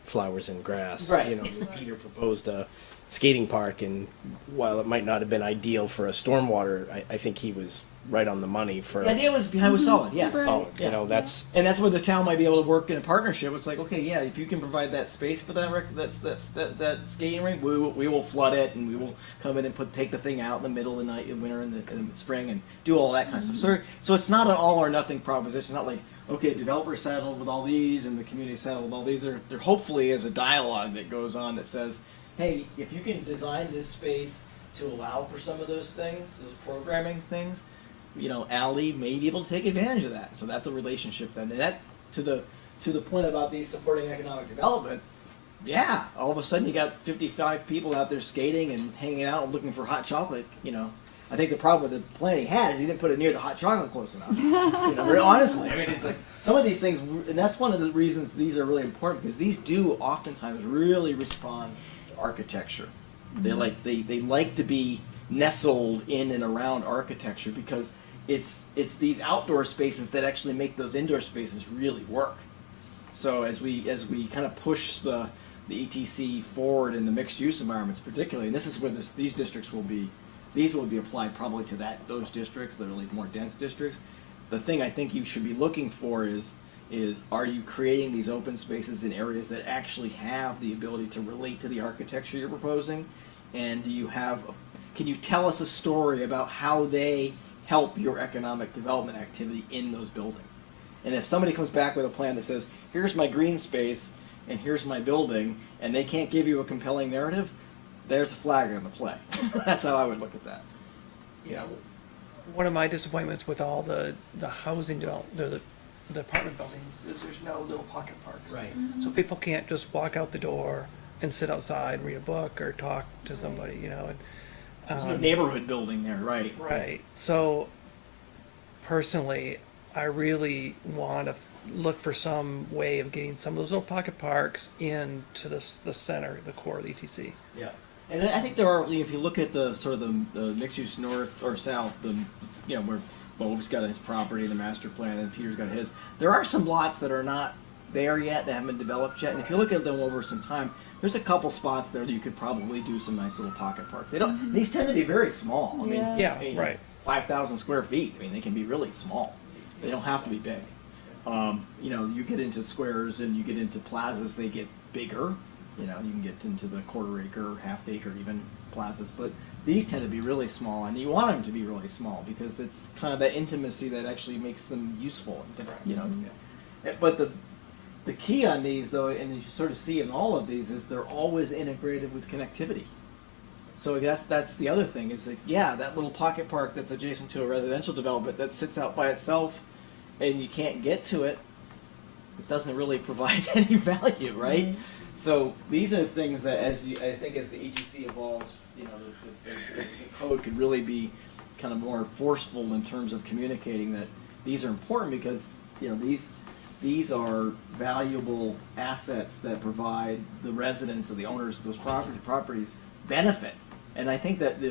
flowers and grass. Right. Peter proposed a skating park, and while it might not have been ideal for a stormwater, I think he was right on the money for. The idea was solid, yes. Solid. Yeah. That's. And that's where the town might be able to work in a partnership. It's like, okay, yeah, if you can provide that space for that skating rink, we will flood it, and we will come in and take the thing out in the middle of the night, in winter and the spring, and do all that kind of stuff. So it's not an all or nothing proposition. It's not like, okay, developers settled with all these, and the community settled with all these. There hopefully is a dialogue that goes on that says, hey, if you can design this space to allow for some of those things, those programming things, Ally may be able to take advantage of that. So that's a relationship then. And that, to the point about these supporting economic development, yeah, all of a sudden you got 55 people out there skating and hanging out and looking for hot chocolate, I think the problem with the plan he had is he didn't put it near the hot chocolate close enough. Very honestly. I mean, it's like some of these things, and that's one of the reasons these are really important, because these do oftentimes really respond to architecture. They like to be nestled in and around architecture because it's these outdoor spaces that actually make those indoor spaces really work. So as we kind of push the ETC forward in the mixed use environments particularly, and this is where these districts will be, these will be applied probably to those districts, the really more dense districts. The thing I think you should be looking for is are you creating these open spaces in areas that actually have the ability to relate to the architecture you're proposing? And can you tell us a story about how they help your economic development activity in those buildings? And if somebody comes back with a plan that says, here's my green space and here's my building, and they can't give you a compelling narrative, there's a flag on the play. That's how I would look at that. Yeah, one of my disappointments with all the housing the apartment buildings is there's no little pocket parks. Right. So people can't just walk out the door and sit outside and read a book or talk to somebody, you know. There's no neighborhood building there, right? Right. So personally, I really want to look for some way of getting some of those little pocket parks into the center, the core of the ETC. Yeah. And I think there are, if you look at the sort of the mixed use north or south, where Bob's got his property, the master plan, and Peter's got his, there are some lots that are not there yet, that haven't been developed yet. And if you look at them over some time, there's a couple spots there that you could probably do some nice little pocket parks. These tend to be very small. I mean, Yeah, right. 5,000 square feet. I mean, they can be really small. They don't have to be big. You get into squares and you get into plazas, they get bigger. You can get into the quarter acre, half acre even plazas, but these tend to be really small, and you want them to be really small because it's kind of that intimacy that actually makes them useful and different. But the key on these, though, and you sort of see in all of these, is they're always integrated with connectivity. So that's the other thing is that little pocket park that's adjacent to a residential development that sits out by itself, and you can't get to it. It doesn't really provide any value, right? Mm-hmm. So these are things that, I think as the ETC evolves, the code could really be kind of more forceful in terms of communicating that these are important because these are valuable assets that provide the residents or the owners of those properties benefit. And I think that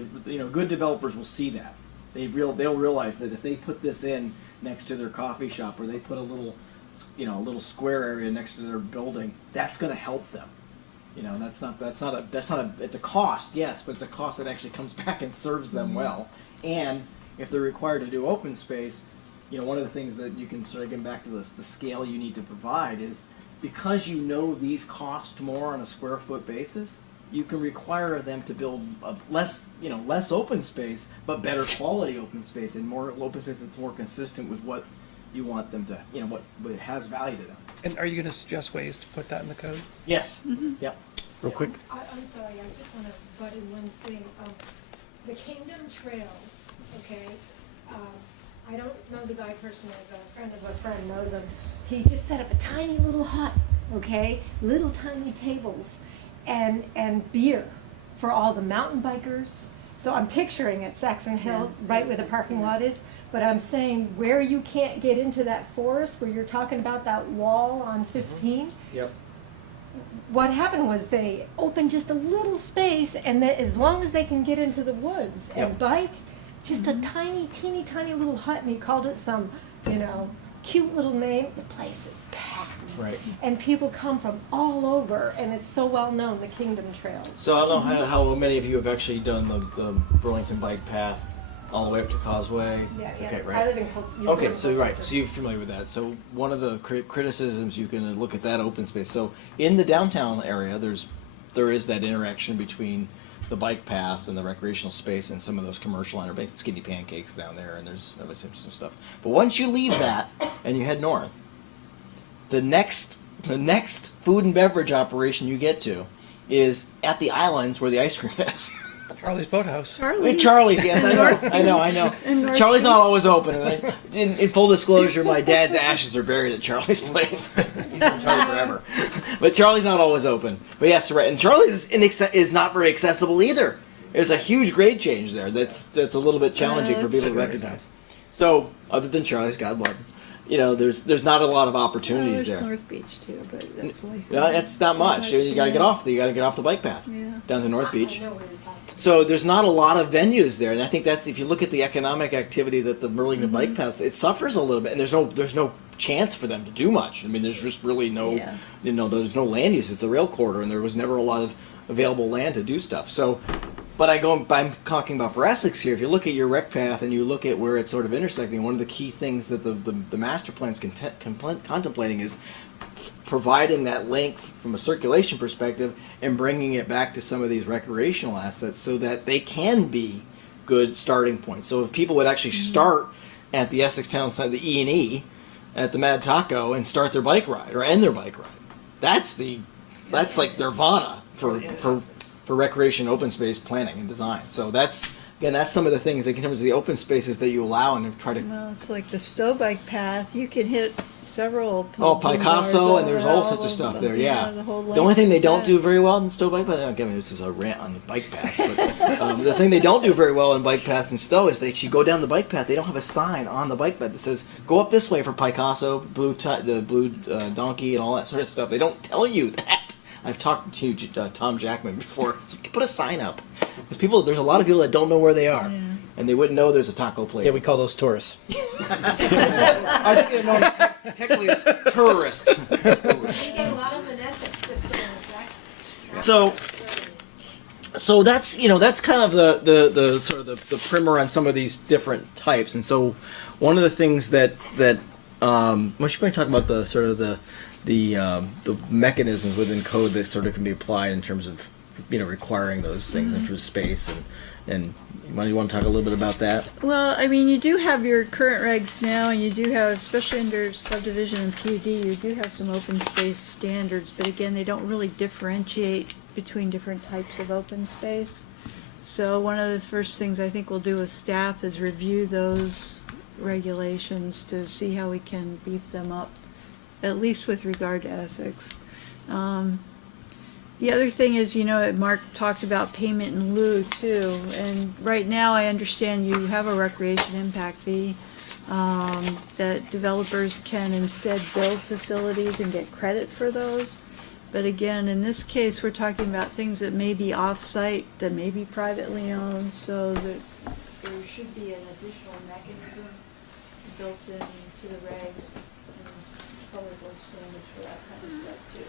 good developers will see that. They'll realize that if they put this in next to their coffee shop or they put a little square area next to their building, that's going to help them. It's a cost, yes, but it's a cost that actually comes back and serves them well. And if they're required to do open space, one of the things that you can sort of get back to the scale you need to provide is because these cost more on a square foot basis, you can require them to build less open space, but better quality open space and more open space that's more consistent with what you want them to, what has value to them. And are you going to suggest ways to put that in the code? Yes. Mm-hmm. Yep. Real quick. I'm sorry, I just want to butt in one thing. The Kingdom Trails, okay? I don't know the guy personally, but a friend of a friend knows him. He just set up a tiny little hut, okay? Little tiny tables and beer for all the mountain bikers. So I'm picturing at Saxon Hill, right where the parking lot is, but I'm saying where you can't get into that forest, where you're talking about that wall on 15. Yep. What happened was they opened just a little space, and that as long as they can get into the woods and Yep. bike, just a teeny tiny little hut, and he called it some, cute little name. The place is packed. Right. And people come from all over, and it's so well known, the Kingdom Trails. So I don't know how many of you have actually done the Burlington bike path all the way up to Causeway. Yeah. Okay, I right. live in Colchester. Okay, so right, so you're familiar with that. So one of the criticisms you can look at that open space. So in the downtown area, there is that interaction between the bike path and the recreational space and some of those commercial enterprises, Skinny Pancakes down there, and there's obviously some stuff. But once you leave that and you head north, the next food and beverage operation you get to is at the islands where the ice cream is. Charlie's Boathouse. Charlie's, yes, I know. Charlie's not always open. And in full disclosure, my dad's ashes are buried at Charlie's place. He's been Charlie forever. But Charlie's not always open. But yes, right. And Charlie's is not very accessible either. There's a huge grade change there that's a little bit challenging for people to recognize. So, other than Charlie's, God bless him. there's not a lot of Well, opportunities there's there. North Beach too, but that's what I said. No, that's not much. You gotta get yeah. off the bike path Yeah. down to North Beach. I know what you're talking about. So there's not a lot of venues there, and I think that's if you look at the economic activity that the Burlington bike paths, it suffers a little bit, and there's no chance for them to do much. I mean, there's just really no, Yeah. there's no land use. It's a rail corridor, and there was never a lot of available land to do stuff. So, but I'm talking about for Essex here. If you look at your rec path and you look at where it's sort of intersecting, one of the key things that the master plan's contemplating is providing that link from a circulation perspective and bringing it back to some of these recreational assets so that they can be good starting points. So if people would actually start at the Essex Town Center, the E&E, at the Mad Taco and start their bike ride or end their bike ride, that's like nirvana for recreation open space planning and design. So that's some of the things like in terms of the open spaces that you allow and try to. Well, it's like the Stowe bike path, you can hit several. Picasso, and there's all sorts of stuff there. Yeah, the whole the only thing they length don't of do that. very well in Stowe bike path. Again, this is a rant on the bike paths. But the thing they don't do very well in bike paths in Stowe is you go down the bike path. They don't have a sign on the bike path that says "Go up this way for Picasso, the blue donkey, and all that sort of stuff." They don't tell you that. I've talked to Tom Jackman before. It's like, put a sign up. There's a lot of people that don't know where they are, Yeah. and they wouldn't know there's a taco place. Yeah, we call those tourists. I think they're known technically as tourists. We get a lot of them in Essex, just for the So that's kind of the sort of the primer on some of these different types. And so one of the things that we should probably talk about the sort of the mechanisms within code that sort of can be applied in terms of requiring those things in terms of space and you want to talk a little bit about that? Well, I mean, you do have your current regs now, and you do have, especially under subdivision and PUD, you do have some open space standards, but again, they don't really differentiate between different types of open space. So one of the first things I think we'll do with staff is review those regulations to see how we can beef them up, at least with regard to Essex. The other thing is, Mark talked about payment in lieu too, and right now I understand you have a recreation impact fee that developers can instead build facilities and get credit for those. But again, in this case, we're talking about things that may be off-site, that may be privately owned, so that there should be an additional mechanism built into the regs and public works standards for that kind of stuff too.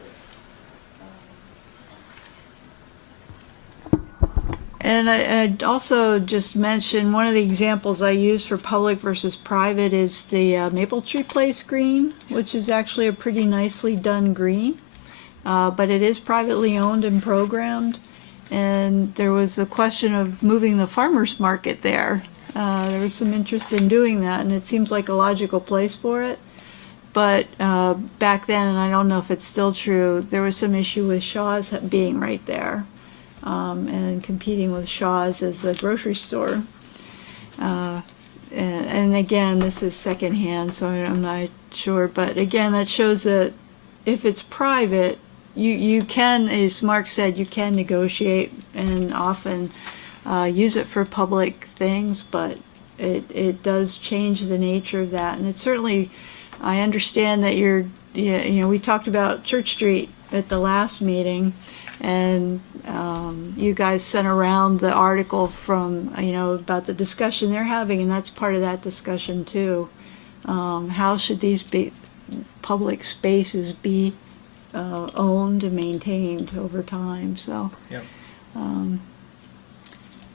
And I'd also just mention, one of the examples I use for public versus private is the Maple Tree Place green, which is actually a pretty nicely done green. But it is privately owned and programmed. And there was a question of moving the farmer's market there. There was some interest in doing that, and it seems like a logical place for it. But back then, and I don't know if it's still true, there was some issue with Shaw's being right there. And competing with Shaw's as the grocery store. And again, this is secondhand, so I'm not sure. But again, that shows that if it's private, you can, as Mark said, you can negotiate and often use it for public things, but it does change the nature of that. And it certainly, I understand that we talked about Church Street at the last meeting, and you guys sent around the article from, about the discussion they're having, and that's part of that discussion too. How should these public spaces be owned and maintained over time? So Yep.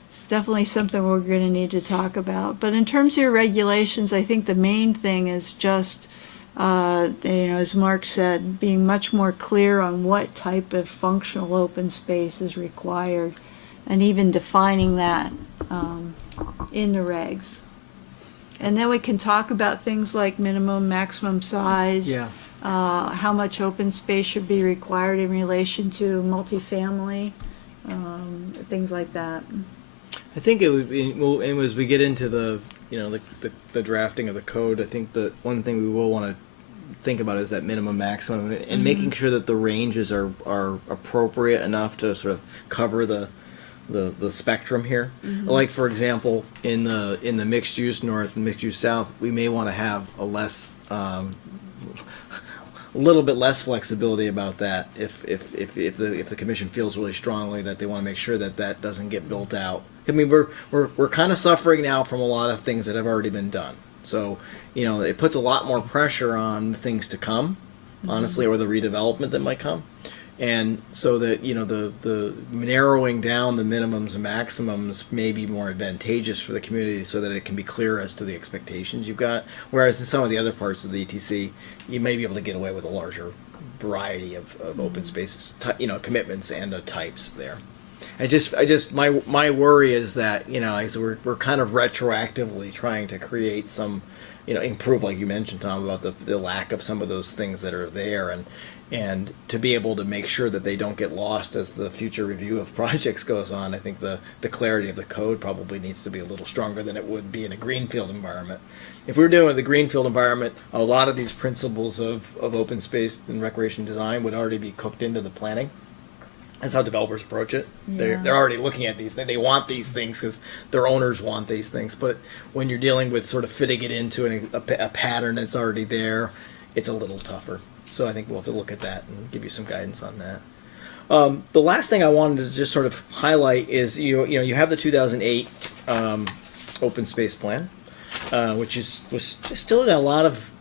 it's definitely something we're going to need to talk about. But in terms of your regulations, I think the main thing is just as Mark said, being much more clear on what type of functional open space is required, and even defining that in the regs. And then we can talk about things like minimum, maximum size, Yeah. how much open space should be required in relation to multifamily, things like that. I think it would be, well, and as we get into the drafting of the code, I think that one thing we will want to think about is that minimum maximum and making sure that the ranges are appropriate enough to sort of cover the the spectrum here. Like for example, in the mixed use north and mixed use south, we may want to have a less a little bit less flexibility about that if the commission feels really strongly that they want to make sure that that doesn't get built out. I mean, we're kind of suffering now from a lot of things that have already been done. So, it puts a lot more pressure on things to come, honestly, or the redevelopment that might come. And so that, the narrowing down the minimums and maximums may be more advantageous for the community so that it can be clear as to the expectations you've got. Whereas in some of the other parts of the ETC, you may be able to get away with a larger variety of open spaces, commitments and types there. My worry is that, we're kind of retroactively trying to create some, improve, like you mentioned, Tom, about the lack of some of those things that are there, and to be able to make sure that they don't get lost as the future review of projects goes on. I think the clarity of the code probably needs to be a little stronger than it would be in a greenfield environment. If we were doing the greenfield environment, a lot of these principles of open space and recreation design would already be cooked into the planning. That's how developers approach it. Yeah. They're already looking at these. They want these things because their owners want these things. But when you're dealing with sort of fitting it into a pattern that's already there, it's a little tougher. So I think we'll have to look at that and give you some guidance on that. The last thing I wanted to just sort of highlight is you have the 2008 open space plan, which was still got a lot of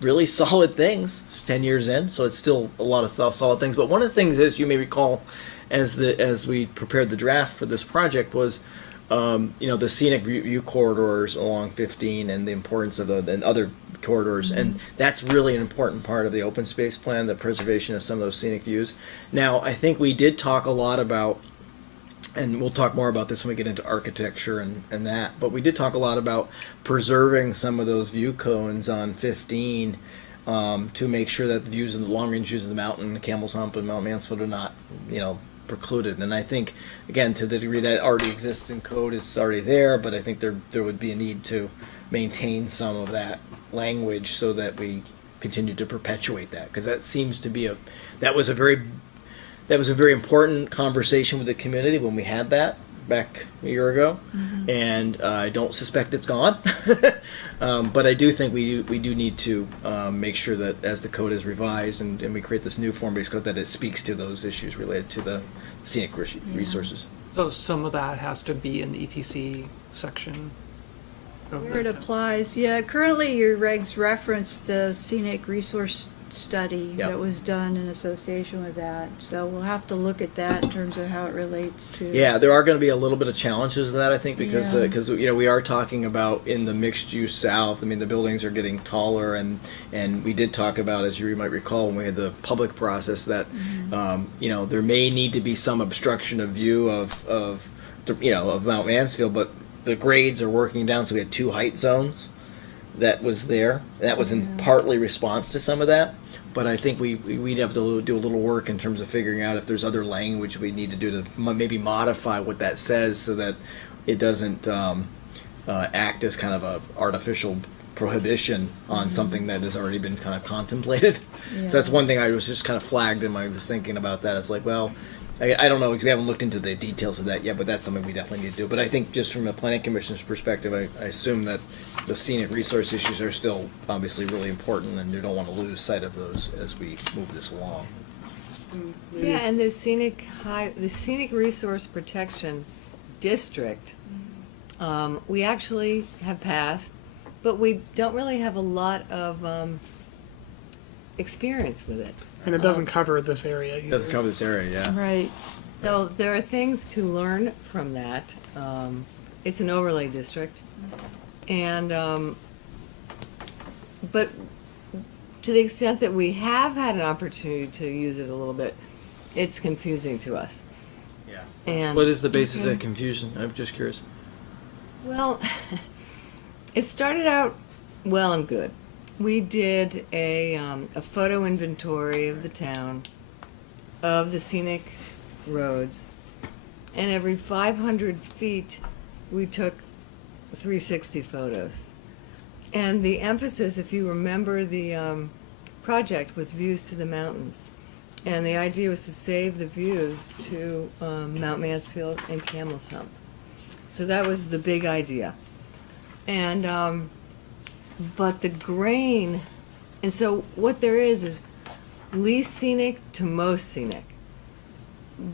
really solid things 10 years in, so it's still a lot of solid things. But one of the things, as you may recall, as we prepared the draft for this project, was the scenic view corridors along 15 and the importance of and other corridors, and that's really an important part of the open space plan, the preservation of some of those scenic views. Now, I think we did talk a lot about, and we'll talk more about this when we get into architecture and that, but we did talk a lot about preserving some of those view cones on 15 to make sure that the views of the long range views of the mountain, Campbell's Hump and Mount Mansfield are not, precluded. And I think, again, to the degree that already exists in code, it's already there, but I think there would be a need to maintain some of that language so that we continue to perpetuate that, because that seems to be that was a very important conversation with the community when we had that back a year ago, and I don't suspect it's gone. But I do think we do need to make sure that as the code is revised and we create this new form-based code, that it speaks to those issues related to the scenic resources. So some of that has to be in the ETC section. Where it applies, yeah, currently your regs reference the scenic resource study Yep. that was done in association with that. So we'll have to look at that in terms of how it relates to. Yeah, there are going to be a little bit of challenges with that, I think, because Yeah. we are talking about in the mixed use south. I mean, the buildings are getting taller, and we did talk about, as you might recall, when we had the public process, that there may need to be some obstruction of view of Mount Mansfield, but the grades are working down, so we had 2 height zones that was there. That was in partly response to some of that, but I think we'd have to do a little work in terms of figuring out if there's other language we need to do to maybe modify what that says so that it doesn't act as kind of a artificial prohibition on something that has already been kind of contemplated. Yeah. So that's one thing I was just kind of flagged and I was thinking about that. It's like, well, I don't know, we haven't looked into the details of that yet, but that's something we definitely need to do. But I think just from a planning commission's perspective, I assume that the scenic resource issues are still obviously really important, and you don't want to lose sight of those as we move this along. Yeah, and the scenic resource protection district, we actually have passed, but we don't really have a lot of experience with it. And it doesn't cover this area either. It doesn't cover this area, yeah. Right. So there are things to learn from that. It's an overlay district, and but to the extent that we have had an opportunity to use it a little bit, it's confusing to us. Yeah. And What is the basis of confusion? I'm just curious. well, it started out well and good. We did a photo inventory of the town, of the scenic roads, and every 500 feet, we took 360 photos. And the emphasis, if you remember the project, was views to the mountains. And the idea was to save the views to Mount Mansfield and Camel's Hump. So that was the big idea. And, but the grain, and so what there is least scenic to most scenic.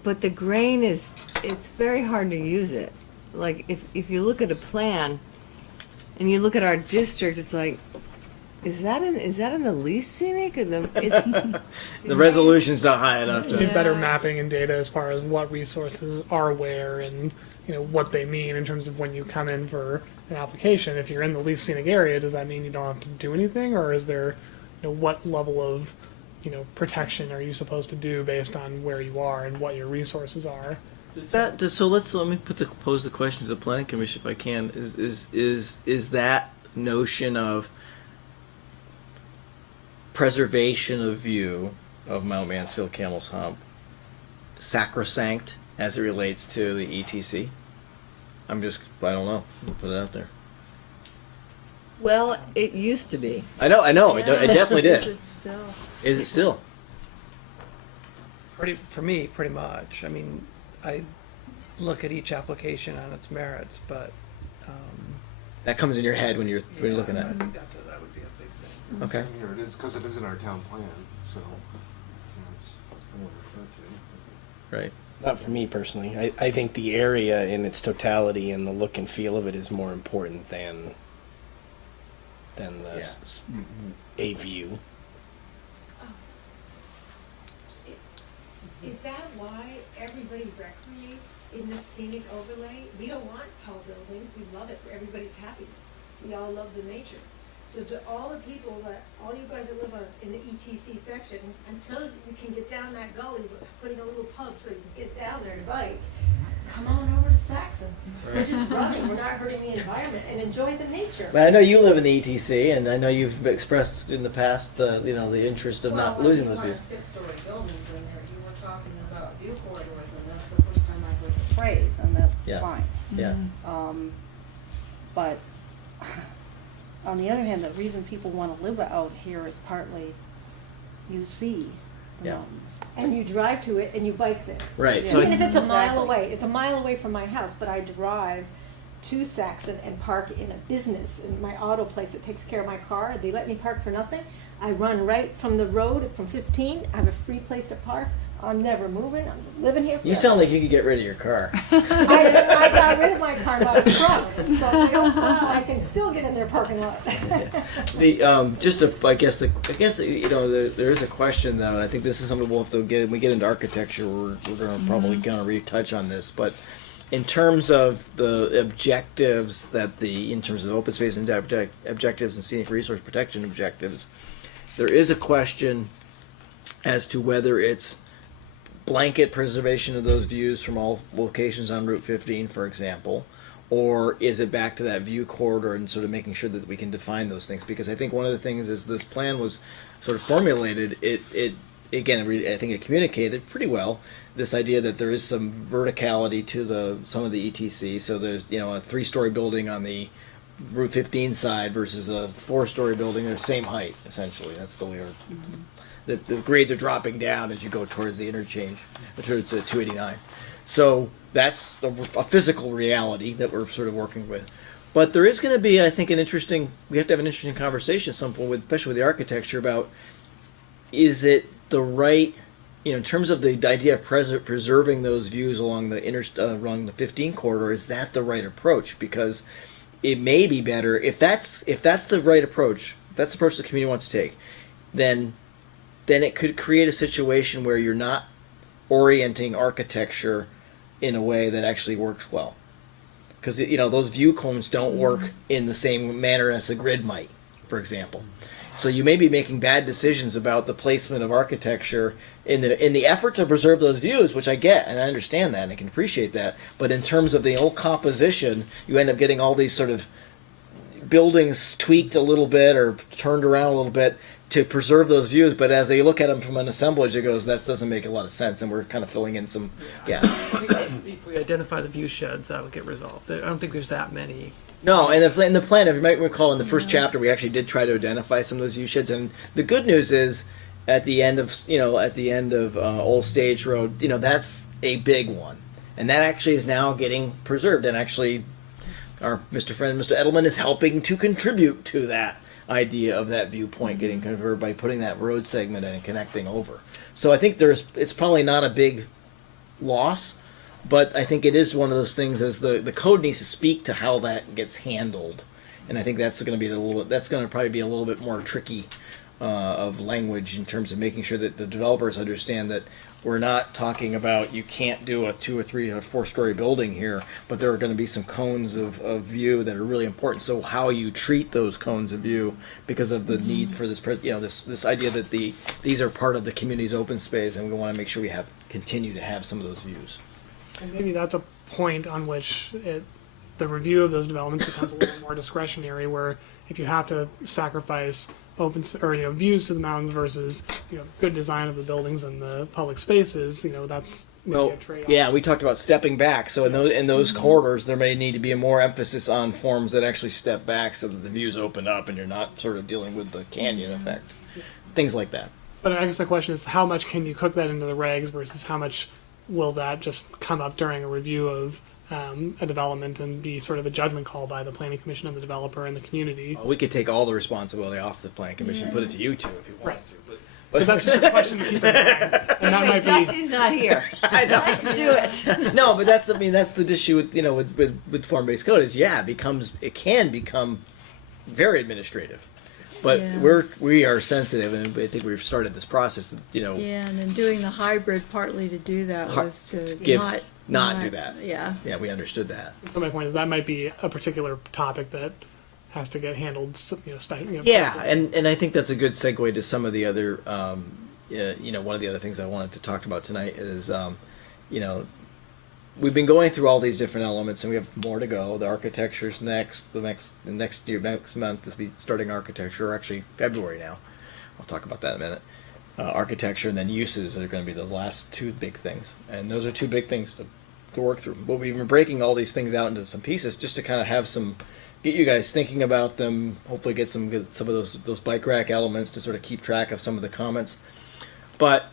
But the grain is, it's very hard to use it. Like, if you look at a plan and you look at our district, it's like, is that in the least scenic? Or it's, The resolution's not high enough You to. need better mapping and data as far as what resources are where and, you know, what they mean in terms of when you come in for an application. If you're in the least scenic area, does that mean you don't have to do anything, or is there, you know, what level of, you know, protection are you supposed to do based on where you are and what your resources are? So let me pose the question to the planning commission if I can. Is that notion of preservation of view of Mount Mansfield Camel's Hump sacrosanct as it relates to the ETC? I don't know. I'll put it out there. well, it used to be. I know, it definitely Is did. it still? Is it still? For me, pretty much. I mean, I look at each application on its merits, but That comes in your head when you're looking at I it. think that would be a big thing. Okay. Here it is, because it is in our town plan, so, it's, I want to refer to it. Right. Not for me personally. I think the area in its totality and the look and feel of it is more important than the a view. Is that why everybody recreates in the scenic overlay? We don't want tall buildings, we love it, everybody's happy. We all love the nature. So to all the people all you guys that live in the ETC section, until you can get down that gully, putting a little pub so you can get down there to bike, come on over to Saxon. We're just running, we're not hurting the environment, and enjoy the nature. But I know you live in the ETC, and I know you've expressed in the past, the interest of not losing those views. Six-story buildings in there, you were talking about view corridors, and that's the first time I heard the phrase, and that's Yeah. fine. Yeah. But on the other hand, the reason people want to live out here is partly you see the Yeah. mountains. And you drive to it and you bike there. Right. So Even if it's a mile Exactly. away, it's a mile away from my house, but I drive to Saxon and park in a business, in my auto place that takes care of my car. They let me park for nothing. I run right from the road from 15. I have a free place to park. I'm never moving. I'm living here forever. You sound like you could get rid of your car. I got rid of my car about a truck, so if I don't plow, I can still get in their parking lot. There is a question though. I think this is something we'll have to get when we get into architecture. We're going to probably kind of retouch on this, but in terms of the objectives in terms of open space and objectives and scenic resource protection objectives, there is a question as to whether it's blanket preservation of those views from all locations on Route 15, for example, or is it back to that view corridor and sort of making sure that we can define those things? Because I think one of the things as this plan was sort of formulated, I think it communicated pretty well this idea that there is some verticality to some of the ETC. So there's a 3-story building on the Route 15 side versus a 4-story building. They're the same height essentially. That's the way the grades are dropping down as you go towards the interchange, towards 289. So that's a physical reality that we're sort of working with. But there is going to be, I think, we have to have an interesting conversation at some point, especially with the architecture, about is it the right, in terms of the idea of preserving those views along the 15 corridor, is that the right approach? Because it may be better if that's the right approach, if that's the approach the community wants to take, then it could create a situation where you're not orienting architecture in a way that actually works well. Because those view cones don't work in the same manner as a grid might, for example. So you may be making bad decisions about the placement of architecture in the effort to preserve those views, which I get and I understand that and I can appreciate that. But in terms of the whole composition, you end up getting all these sort of buildings tweaked a little bit or turned around a little bit to preserve those views, but as they look at them from an assemblage, it goes, that doesn't make a lot of sense, and we're kind of filling in some gaps. If we identify the view sheds, that would get resolved. I don't think there's that many. No, and in the plan, if you might recall, in the first chapter, we actually did try to identify some of those view sheds, and the good news is, at the end of Old Stage Road, that's a big one, and that actually is now getting preserved. And actually, our Mr. Edelman is helping to contribute to that idea of that viewpoint getting converted by putting that road segment in and connecting over. So I think it's probably not a big loss, but I think it is one of those things as the code needs to speak to how that gets handled, and I think that's going to probably be a little bit more tricky of language in terms of making sure that the developers understand that we're not talking about you can't do a 2 or 3 or 4-story building here, but there are going to be some cones of view that are really important. So how you treat those cones of view, because of the need for this, this idea that these are part of the community's open space, and we want to make sure we continue to have some of those views. And maybe that's a point on which the review of those developments becomes a little more discretionary, where if you have to sacrifice views to the mountains versus good design of the buildings and the public spaces, that's maybe a trade-off. Yeah, we talked about stepping back. So in those corridors, there may need to be a more emphasis on forms that actually step back so that the views open up and you're not sort of dealing with the canyon effect, things like that. But I guess my question is, how much can you cook that into the regs versus how much will that just come up during a review of a development and be sort of a judgment call by the planning commission and the developer and the community? We could take all the responsibility off the planning commission and put it to you two if you wanted to. But that's just a question to keep in mind. And that might be. Dusty's not here. I know. Let's do it. No, but that's the issue with form-based code is it can become very administrative. But we are sensitive, and I think we've started this process. Yeah, and then doing the hybrid partly to do that was to not do that. Yeah. Yeah, we understood that. So my point is that might be a particular topic that has to get handled. Yeah, and I think that's a good segue to some of the other. One of the other things I wanted to talk about tonight is, we've been going through all these different elements, and we have more to go. The architecture's next. Next month is starting architecture, or actually February now. I'll talk about that in a minute. Architecture and then uses are going to be the last 2 big things, and those are 2 big things to work through. But we've been breaking all these things out into some pieces just to kind of have get you guys thinking about them. Hopefully, get some of those bike rack elements to sort of keep track of some of the comments. But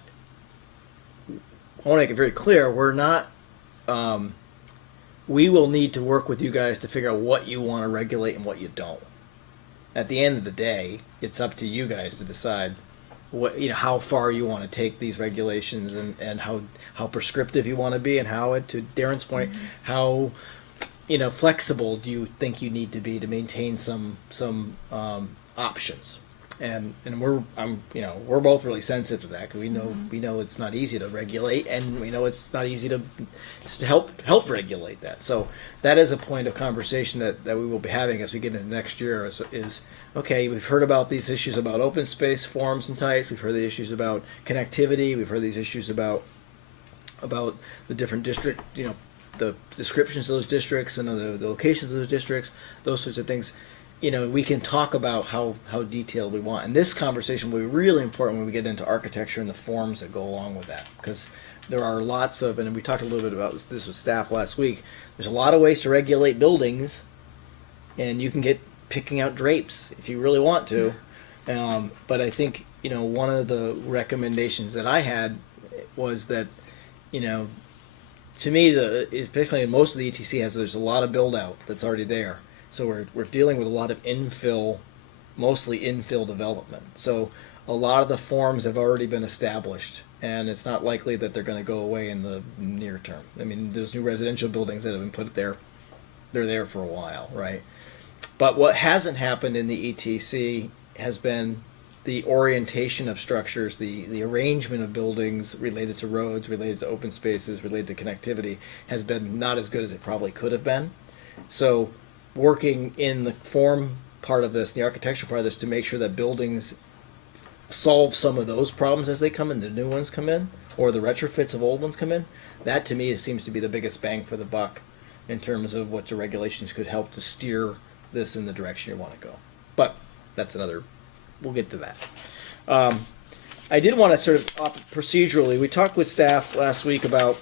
I want to make it very clear: we're not. We will need to work with you guys to figure out what you want to regulate and what you don't. At the end of the day, it's up to you guys to decide how far you want to take these regulations and how prescriptive you want to be, and how, to Darren's point, how flexible do you think you need to be to maintain some options. And we're both really sensitive to that, because we know it's not easy to regulate, and we know it's not easy to help regulate that. So that is a point of conversation that we will be having as we get into next year. Is okay, we've heard about these issues about open space forms and types. We've heard the issues about connectivity. We've heard these issues about the different district, the descriptions of those districts and the locations of those districts, those sorts of things. We can talk about how detailed we want. And this conversation will be really important when we get into architecture and the forms that go along with that. Because there are lots of, and we talked a little bit about this with staff last week, there's a lot of ways to regulate buildings, and you can get picking out drapes if you really want to. But I think, one of the recommendations that I had was that, to me, particularly most of the ETC there's a lot of build out that's already there. So we're dealing with a lot of mostly infill development. So a lot of the forms have already been established, and it's not likely that they're going to go away in the near term. I mean, those new residential buildings that have been put there, they're there for a while, right? But what hasn't happened in the ETC has been the orientation of structures, the arrangement of buildings related to roads, related to open spaces, related to connectivity has been not as good as it probably could have been. So working in the form part of this, the architecture part of this, to make sure that buildings solve some of those problems as they come in, the new ones come in, or the retrofits of old ones come in, that to me seems to be the biggest bang for the buck in terms of what the regulations could help to steer this in the direction you want to go. But that's we'll get to that. I did want to sort of procedurally, we talked with staff last week about,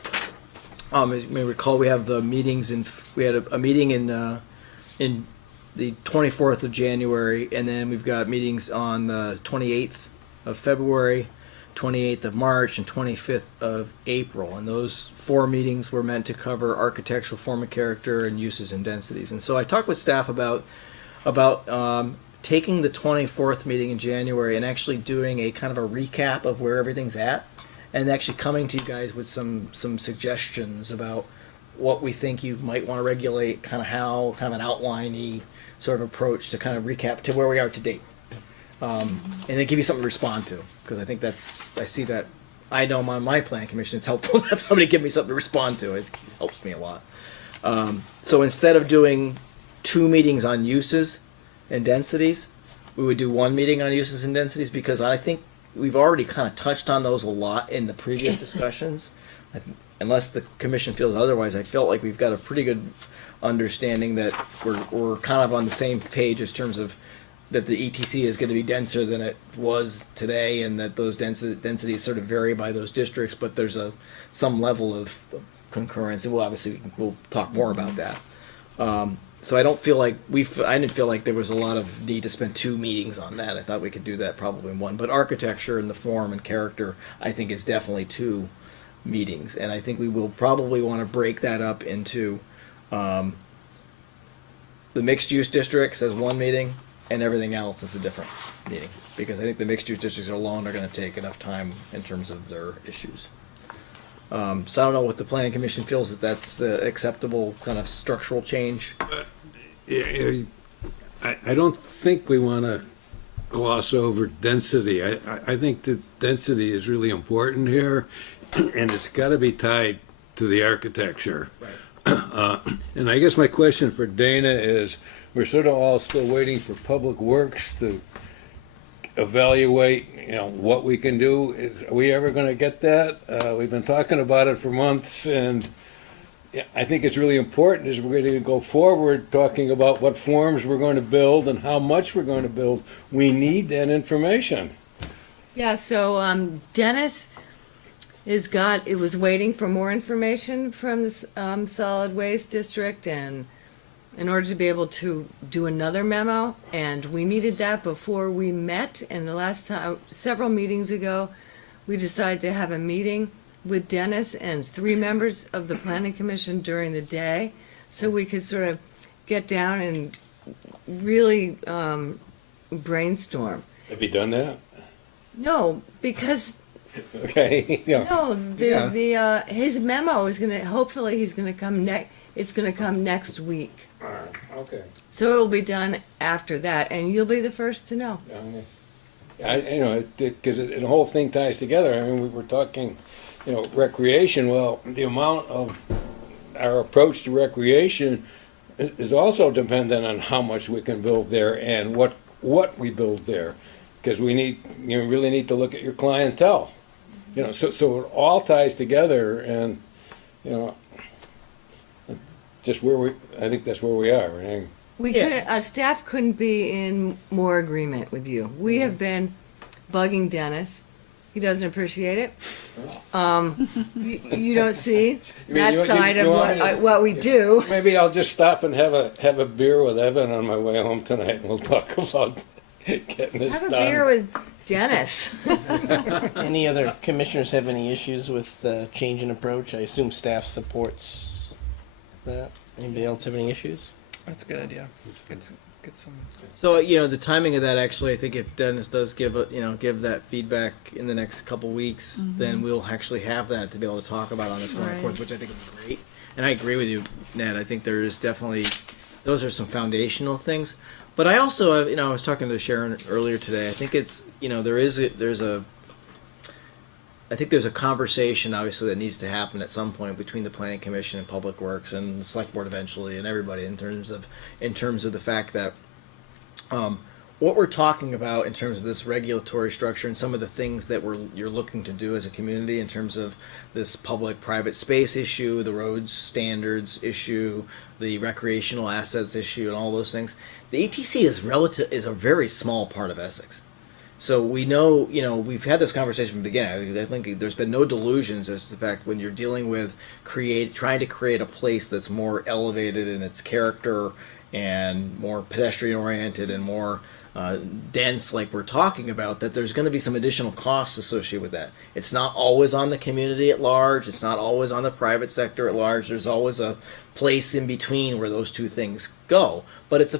as you may recall, we have the meetings we had a meeting in the 24th of January, and then we've got meetings on the 28th of February, 28th of March, and 25th of April. And those 4 meetings were meant to cover architectural form of character and uses and densities. And so I talked with staff about taking the 24th meeting in January and actually doing a kind of a recap of where everything's at, and actually coming to you guys with some suggestions about what we think you might want to regulate, kind of how, kind of an outline-y sort of approach to kind of recap to where we are to date. And then give you something to respond to, because I think I see that, I know I'm on my plan commission, it's helpful to have somebody give me something to respond to. It helps me a lot. So instead of doing 2 meetings on uses and densities, we would do 1 meeting on uses and densities, because I think we've already kind of touched on those a lot in the previous discussions. Unless the commission feels otherwise, I felt like we've got a pretty good understanding that we're kind of on the same page in terms of that the ETC is going to be denser than it was today, and that those densities sort of vary by those districts, but there's some level of concurrence, and we'll talk more about that. So I don't feel like I didn't feel like there was a lot of need to spend 2 meetings on that. I thought we could do that probably in 1. But architecture and the form and character, I think, is definitely 2 meetings, and I think we will probably want to break that up into the mixed use districts as 1 meeting, and everything else is a different meeting, because I think the mixed use districts alone are going to take enough time in terms of their issues. So I don't know what the planning commission feels that that's the acceptable kind of structural change. I don't think we want to gloss over density. I think that density is really important here, and it's got to be tied to the architecture. Right. And I guess my question for Dana is, we're sort of all still waiting for Public Works to evaluate, what we can do. Are we ever going to get that? We've been talking about it for months, and I think it's really important as we're going to go forward talking about what forms we're going to build and how much we're going to build. We need that information. Yeah, so Dennis was waiting for more information from the solid waste district, and in order to be able to do another memo, and we needed that before we met. And the last time, several meetings ago, we decided to have a meeting with Dennis and 3 members of the planning commission during the day, so we could sort of get down and really brainstorm. Have you done that? No, because Okay. no, his memo is hopefully he's gonna come it's gonna come next week. Okay. So it'll be done after that, and you'll be the first to know. Because the whole thing ties together. I mean, we were talking, recreation. Well, the amount of our approach to recreation is also dependent on how much we can build there and what we build there. Because you really need to look at your clientele. So it all ties together, and just I think that's where we are. Right? We couldn't, staff couldn't be in more agreement with you. We have been bugging Dennis. He doesn't appreciate it. You don't see that side of what we do. Maybe I'll just stop and have a beer with Evan on my way home tonight, and we'll talk about getting this done. Have a beer with Dennis. Any other commissioners have any issues with the change in approach? I assume staff supports that. Anybody else have any issues? That's a good idea. Get some. So the timing of that, actually, I think if Dennis does give that feedback in the next couple weeks, then we'll actually have that to be able to talk about on the 24th, Right. which I think would be great. And I agree with you, Ned. I think there is definitely those are some foundational things. But I also, I was talking to Sharon earlier today. I think it's I think there's a conversation, obviously, that needs to happen at some point between the Planning Commission and Public Works and the Select Board eventually, and everybody in terms of the fact that what we're talking about in terms of this regulatory structure and some of the things that you're looking to do as a community in terms of this public-private space issue, the roads standards issue, the recreational assets issue, and all those things. The ETC is a very small part of Essex. So we know, we've had this conversation from the beginning. I think there's been no delusions as to the fact when you're dealing with trying to create a place that's more elevated in its character and more pedestrian oriented and more dense like we're talking about, that there's going to be some additional costs associated with that. It's not always on the community at large. It's not always on the private sector at large. There's always a place in between where those two things go. But it's a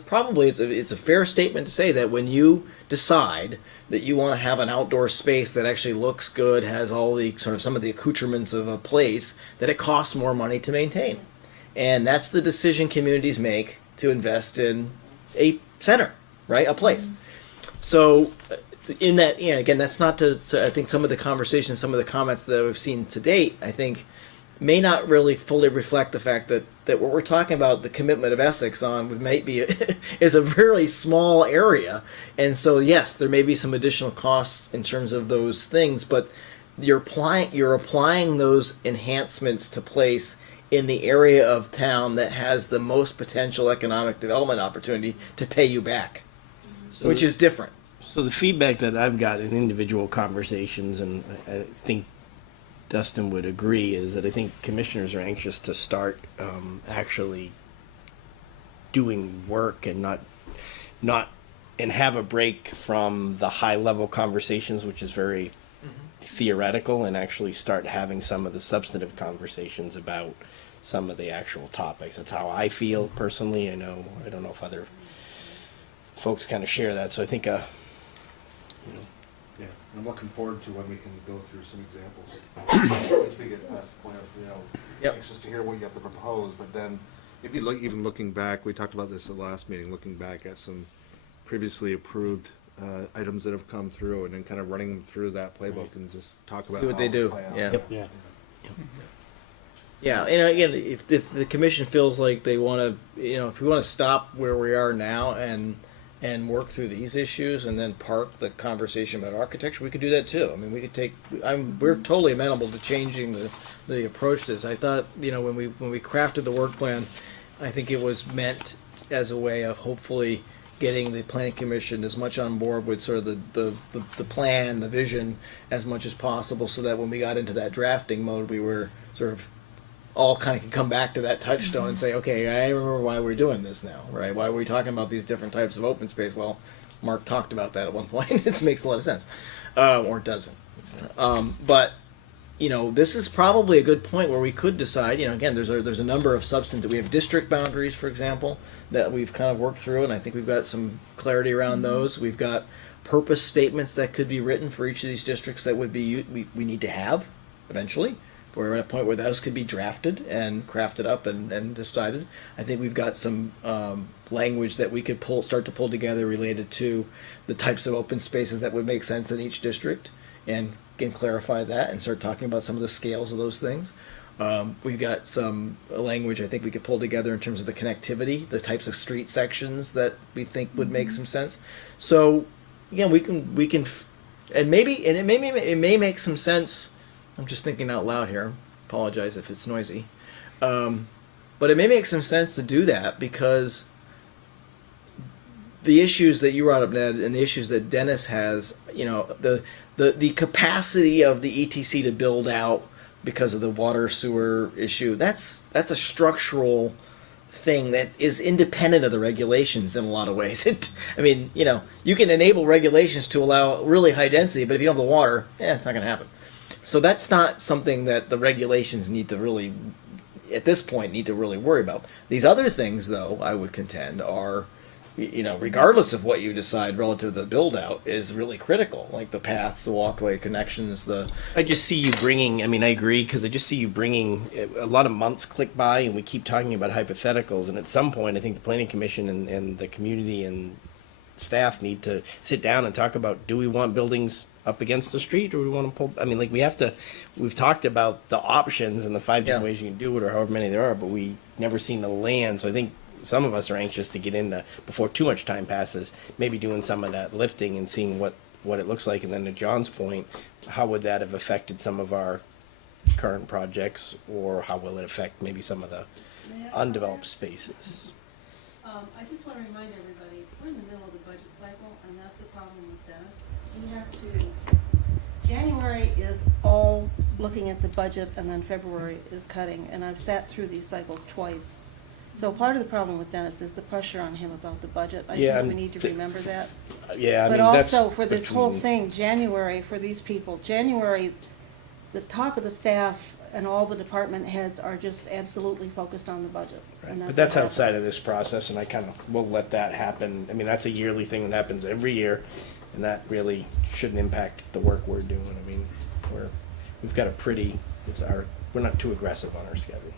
fair statement to say that when you decide that you want to have an outdoor space that actually looks good, has all the sort of some of the accoutrements of a place, that it costs more money to maintain. And that's the decision communities make to invest in a center, right? A place. So in that, again, that's not to I think some of the conversations, some of the comments that we've seen to date, I think may not really fully reflect the fact that what we're talking about, the commitment of Essex on, might be is a very small area. And so, yes, there may be some additional costs in terms of those things, but you're applying those enhancements to place in the area of town that has the most potential economic development opportunity to pay you back, which is different. So the feedback that I've got in individual conversations, and I think Dustin would agree, is that I think commissioners are anxious to start actually doing work and not have a break from the high level conversations, which is very theoretical, and actually start having some of the substantive conversations about some of the actual topics. That's how I feel personally. I don't know if other folks kind of share that. So I think Yeah, I'm looking forward to when we can go through some examples. Once we get past the point of, Yep. anxious to hear what you have to propose, but then, if you look, even looking back, we talked about this at the last meeting, looking back at some previously approved items that have come through, and then kind of running them through that playbook and just talk about See what how they it do. play out. Yeah. Yeah. Yeah, and again, if the commission feels like they want to, if we want to stop where we are now and work through these issues and then park the conversation about architecture, we could do that too. I mean, we could we're totally amenable to changing the approach to this. I thought, when we crafted the work plan, I think it was meant as a way of hopefully getting the planning commission as much on board with sort of the plan, the vision, as much as possible, so that when we got into that drafting mode, we were sort of all kind of can come back to that touchstone and say, okay, I remember why we're doing this now, right? Why are we talking about these different types of open space? Well, Mark talked about that at one point. This makes a lot of sense, or it doesn't. But this is probably a good point where we could decide. Again, there's a number of substantive. We have district boundaries, for example, that we've kind of worked through, and I think we've got some clarity around those. We've got purpose statements that could be written for each of these districts that would be we need to have eventually. We're at a point where those could be drafted and crafted up and decided. I think we've got some language that we could start to pull together related to the types of open spaces that would make sense in each district, and can clarify that and start talking about some of the scales of those things. We've got some language I think we could pull together in terms of the connectivity, the types of street sections that we think would make some sense. So again, we can, and it may make some sense. I'm just thinking out loud here. Apologize if it's noisy. But it may make some sense to do that, because the issues that you brought up, Ned, and the issues that Dennis has, the capacity of the ETC to build out because of the water sewer issue, that's a structural thing that is independent of the regulations in a lot of ways. You can enable regulations to allow really high density, but if you don't have the water, it's not going to happen. So that's not something that the regulations need to really worry about. These other things, though, I would contend are, regardless of what you decide relative to the build out, is really critical, like the paths, the walkway connections, I just see you bringing, I agree, because I just see you bringing, a lot of months click by and we keep talking about hypotheticals, and at some point I think the planning commission and the community and staff need to sit down and talk about, do we want buildings up against the street, or do we want to pull? We've talked about the options and the 5 different ways you can do it, or however many there are, but we never seen the land. So I think some of us are anxious to get into, before too much time passes, maybe doing some of that lifting and seeing what it looks like. And then to John's point, how would that have affected some of our current projects, or how will it affect maybe some of the undeveloped spaces? I just want to remind everybody, we're in the middle of the budget cycle, and that's the problem with Dennis. He has to, January is all looking at the budget, and then February is cutting, and I've sat through these cycles twice So part of the problem with Dennis is the pressure on him about the budget. I Yeah, think we and need to remember that. Yeah, I But mean, that's also for this whole between- thing, January, for these people, January, the top of the staff and all the department heads are just absolutely focused on the budget. And But that's what outside of this process, and I kind of will let that happen. I mean, that's a yearly thing that happens every year, and that really shouldn't impact the work we're doing. I mean, we've got a pretty, we're not too aggressive on our schedule.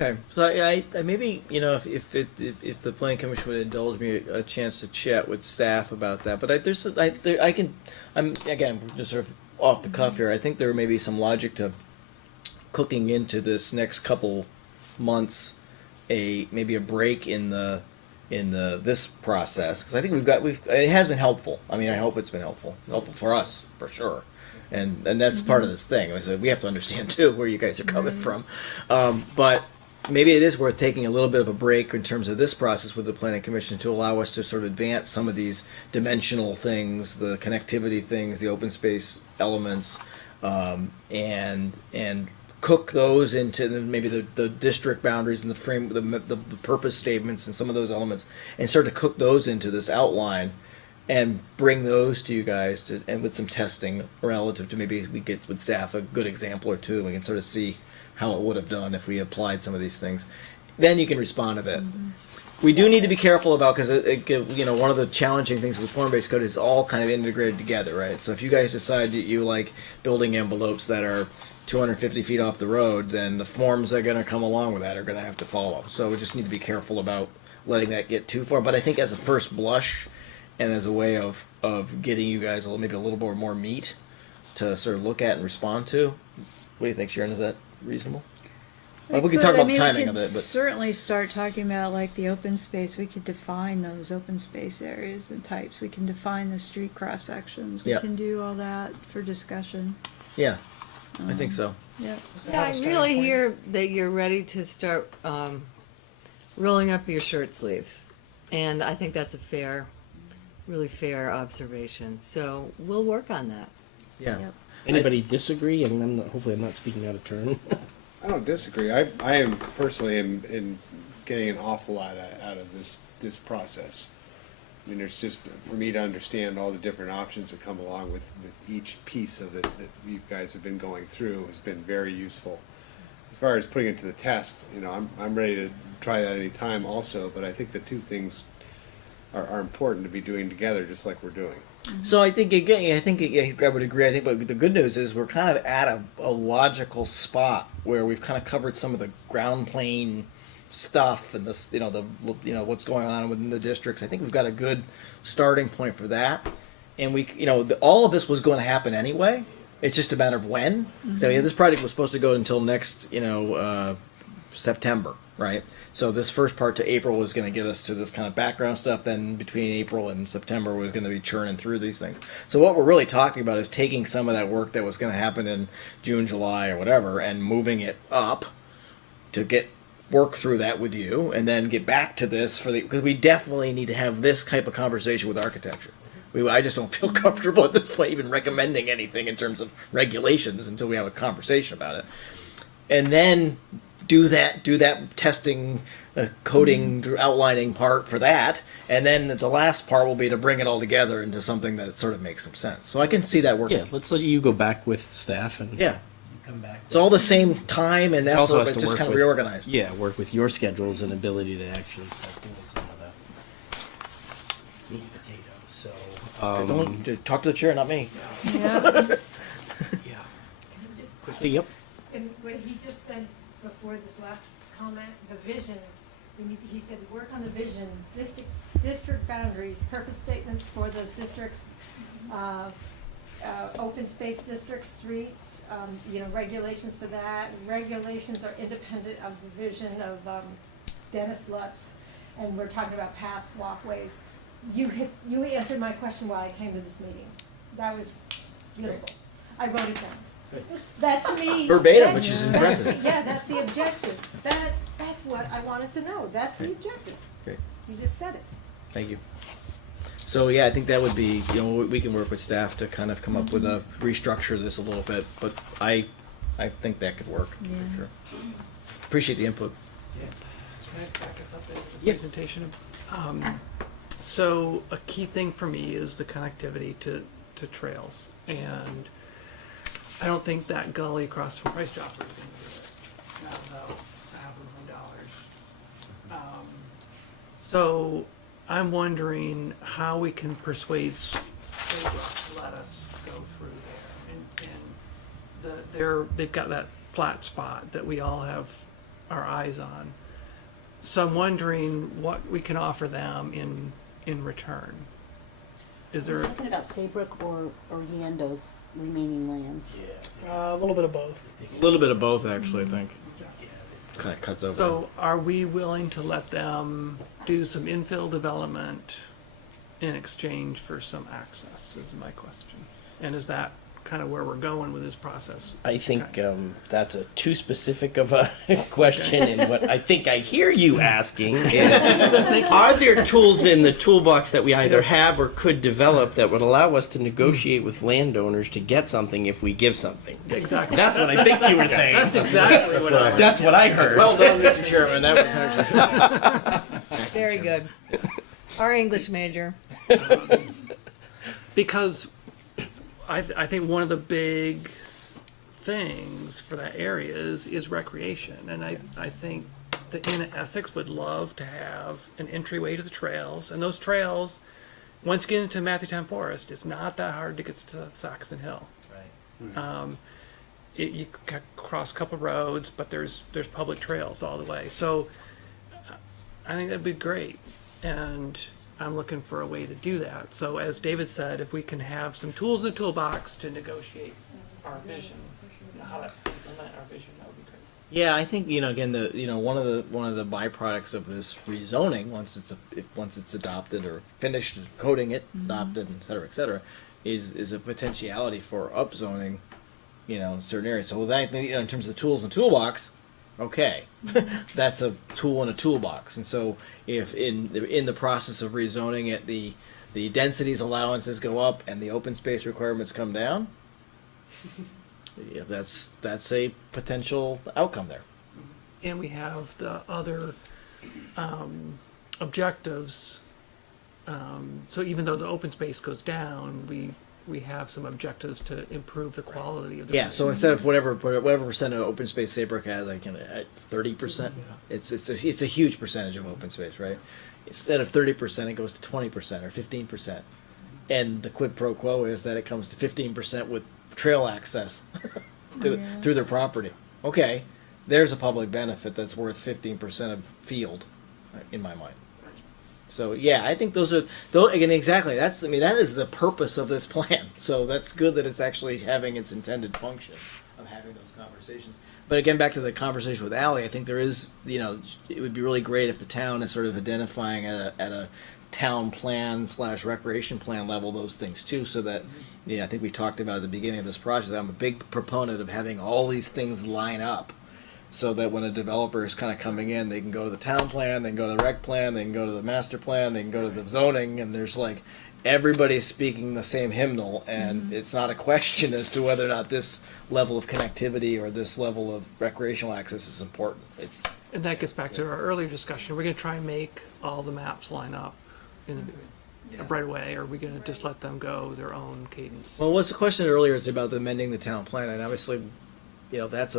Okay, so I maybe, you know, if the planning commission would indulge me a chance to chat with staff about that, but I'm again just sort of off the cuff here. I think there may be some logic to cooking into this next couple months maybe a break in this process, because I think it has been helpful. I mean, I hope it's been helpful for us for sure. And that's part of this thing. So we have to understand too where you guys are coming from, but maybe it is worth taking a little bit of a break in terms of this process with the planning commission to allow us to sort of advance some of these dimensional things, the connectivity things, the open space elements, and cook those into maybe the district boundaries and the frame, the purpose statements and some of those elements, and start to cook those into this outline and bring those to you guys and with some testing relative to maybe we get with staff a good example or two. We can sort of see how it would have done if we applied some of these things. Then you can respond to that. We do need to be careful about, because you know, one of the challenging things with form-based code is all kind of integrated together, right? So if you guys decide that you like building envelopes that are 250 feet off the road, then the forms that are going to come along with that are going to have to follow. So we just need to be careful about letting that get too far. But I think as a first blush, and as a way of getting you guys maybe a little more meat to sort of look at and respond to, what do you think, Sharon? Is that reasonable? Well, we can talk about the timing of it, but certainly start talking about like the open space. We could define those open space areas and types. We can define the street cross sections. We Yeah. can do all that for discussion. yeah, I think so. Yeah. Yeah, I really hear that you're ready to start rolling up your shirt sleeves, and I think that's a really fair observation. So we'll work on that. Yeah. Yep. Anybody disagree? And hopefully I'm not speaking out of turn. I don't disagree. I am personally in getting an awful lot out of this process. I mean, there's just, for me to understand all the different options that come along with each piece of it that you guys have been going through has been very useful. As far as putting it to the test, you know, I'm ready to try that any time also, but I think the two things are important to be doing together, just like we're doing. So I think again, I would agree. I think, but the good news is we're kind of at a logical spot where we've kind of covered some of the ground plane stuff and this, what's going on within the districts. I think we've got a good starting point for that, and all of this was going to happen anyway. It's just a matter of when. So this project was supposed to go until next, September, right? So this first part to April was going to get us to this kind of background stuff. Then between April and September was going to be churning through these things. So what we're really talking about is taking some of that work that was going to happen in June, July, or whatever, and moving it up to work through that with you, and then get back to this because we definitely need to have this type of conversation with architecture. I just don't feel comfortable at this point even recommending anything in terms of regulations until we have a conversation about it, and then do that testing, coding, outlining part for that, and then the last part will be to bring it all together into something that sort of makes some sense. So I can see that working. Yeah, let's let you go back with staff and come back. It's all the same time and It also effort, has it's to just work kind of with- reorganized. Yeah, work with your schedules and ability to actually start doing some of the meat and potatoes. So Don't talk to the chair, not me. Yeah. quickly, yep. And what he just said before this last comment, the vision, he said, work on the vision, district boundaries, purpose statements for those districts, open space district streets, regulations for that. Regulations are independent of the vision of Dennis Lutz, and we're talking about paths, walkways. You answered my question while I came to this meeting. That was beautiful. I wrote it down. That to me. Verbatim, which is impressive. That's the objective. That's what I wanted to know. That's the objective. Great. You just said it. Thank you. So I think that would be, we can work with staff to kind of come up with restructure this a little bit, but I think that could work Yeah. for sure. Appreciate the input. Can I back us up into the Yeah. presentation? So a key thing for me is the connectivity to trails, and I don't think that gully across from Price Chopper is going to do it. Not about $500,000. So I'm wondering how we can persuade Saybrook to let us go through there, and they've got that flat spot that we all have our eyes on. So I'm wondering what we can offer them in return. Is there? Talking about Saybrook or Yando's remaining lands? A little bit of both. It's a little bit of both, actually, I think. Kind of cuts over. So are we willing to let them do some infill development in exchange for some access, is my question. And is that kind of where we're going with this process? I think Okay. that's a too specific of a question, and what I think I hear you asking is, are there tools in the toolbox that we either Yes. have or could develop that would allow us to negotiate with landowners to get something if we give something? Exactly. That's what I think you were saying. That's exactly what I That's what I heard. Well done, Mr. Chairman. That was actually Very good. Our English major. Because I think one of the big things for that area is recreation, and I think the Inn at Essex would love to have an entryway to the trails, and those trails, once you get into Matthewtown Forest, it's not that hard to get to Saxon Hill. Right. You cross a couple roads, but there's public trails all the way. So I think that'd be great, and I'm looking for a way to do that. So as David said, if we can have some tools in the toolbox to negotiate our vision, how to implement our vision, that would be great. Yeah, I think again one of the byproducts of this rezoning once it's adopted or finished coding it, adopted, et cetera, is a potentiality for upzoning, certain areas. So that in terms of the tools and toolbox, okay, that's a tool in a toolbox. And so if in the process of rezoning it, the densities allowances go up and the open space requirements come down, yeah, that's a potential outcome there. And we have the other objectives. So even though the open space goes down, we have some objectives to improve the quality of the. Yeah. So instead of whatever percent of open space Saybrook has, like 30%. It's a huge percentage of open space, right? Instead of 30%, it goes to 20% or 15%, and the quid pro quo is that it comes to 15% with trail access through their property. Okay, there's a public benefit that's worth 15% of field, in my mind. So yeah, I think those again exactly. That is the purpose of this plan. So that's good that it's actually having its intended function of having those conversations. But again, back to the conversation with Ally, I think there is, it would be really great if the town is sort of identifying at a town plan / recreation plan level those things too, so that, I think we talked about at the beginning of this project, I'm a big proponent of having all these things line up so that when a developer is kind of coming in, they can go to the town plan, they can go to the rec plan, they can go to the master plan, they can go to the zoning, and there's everybody's speaking the same hymnal, and it's not a question as to whether or not this level of connectivity or this level of recreational access is important. And that gets back to our earlier discussion. We're going to try and make all the maps line up in right away, or are we going to just let them go their own cadence? Well, what's the question earlier? It's about amending the town plan, and obviously, that's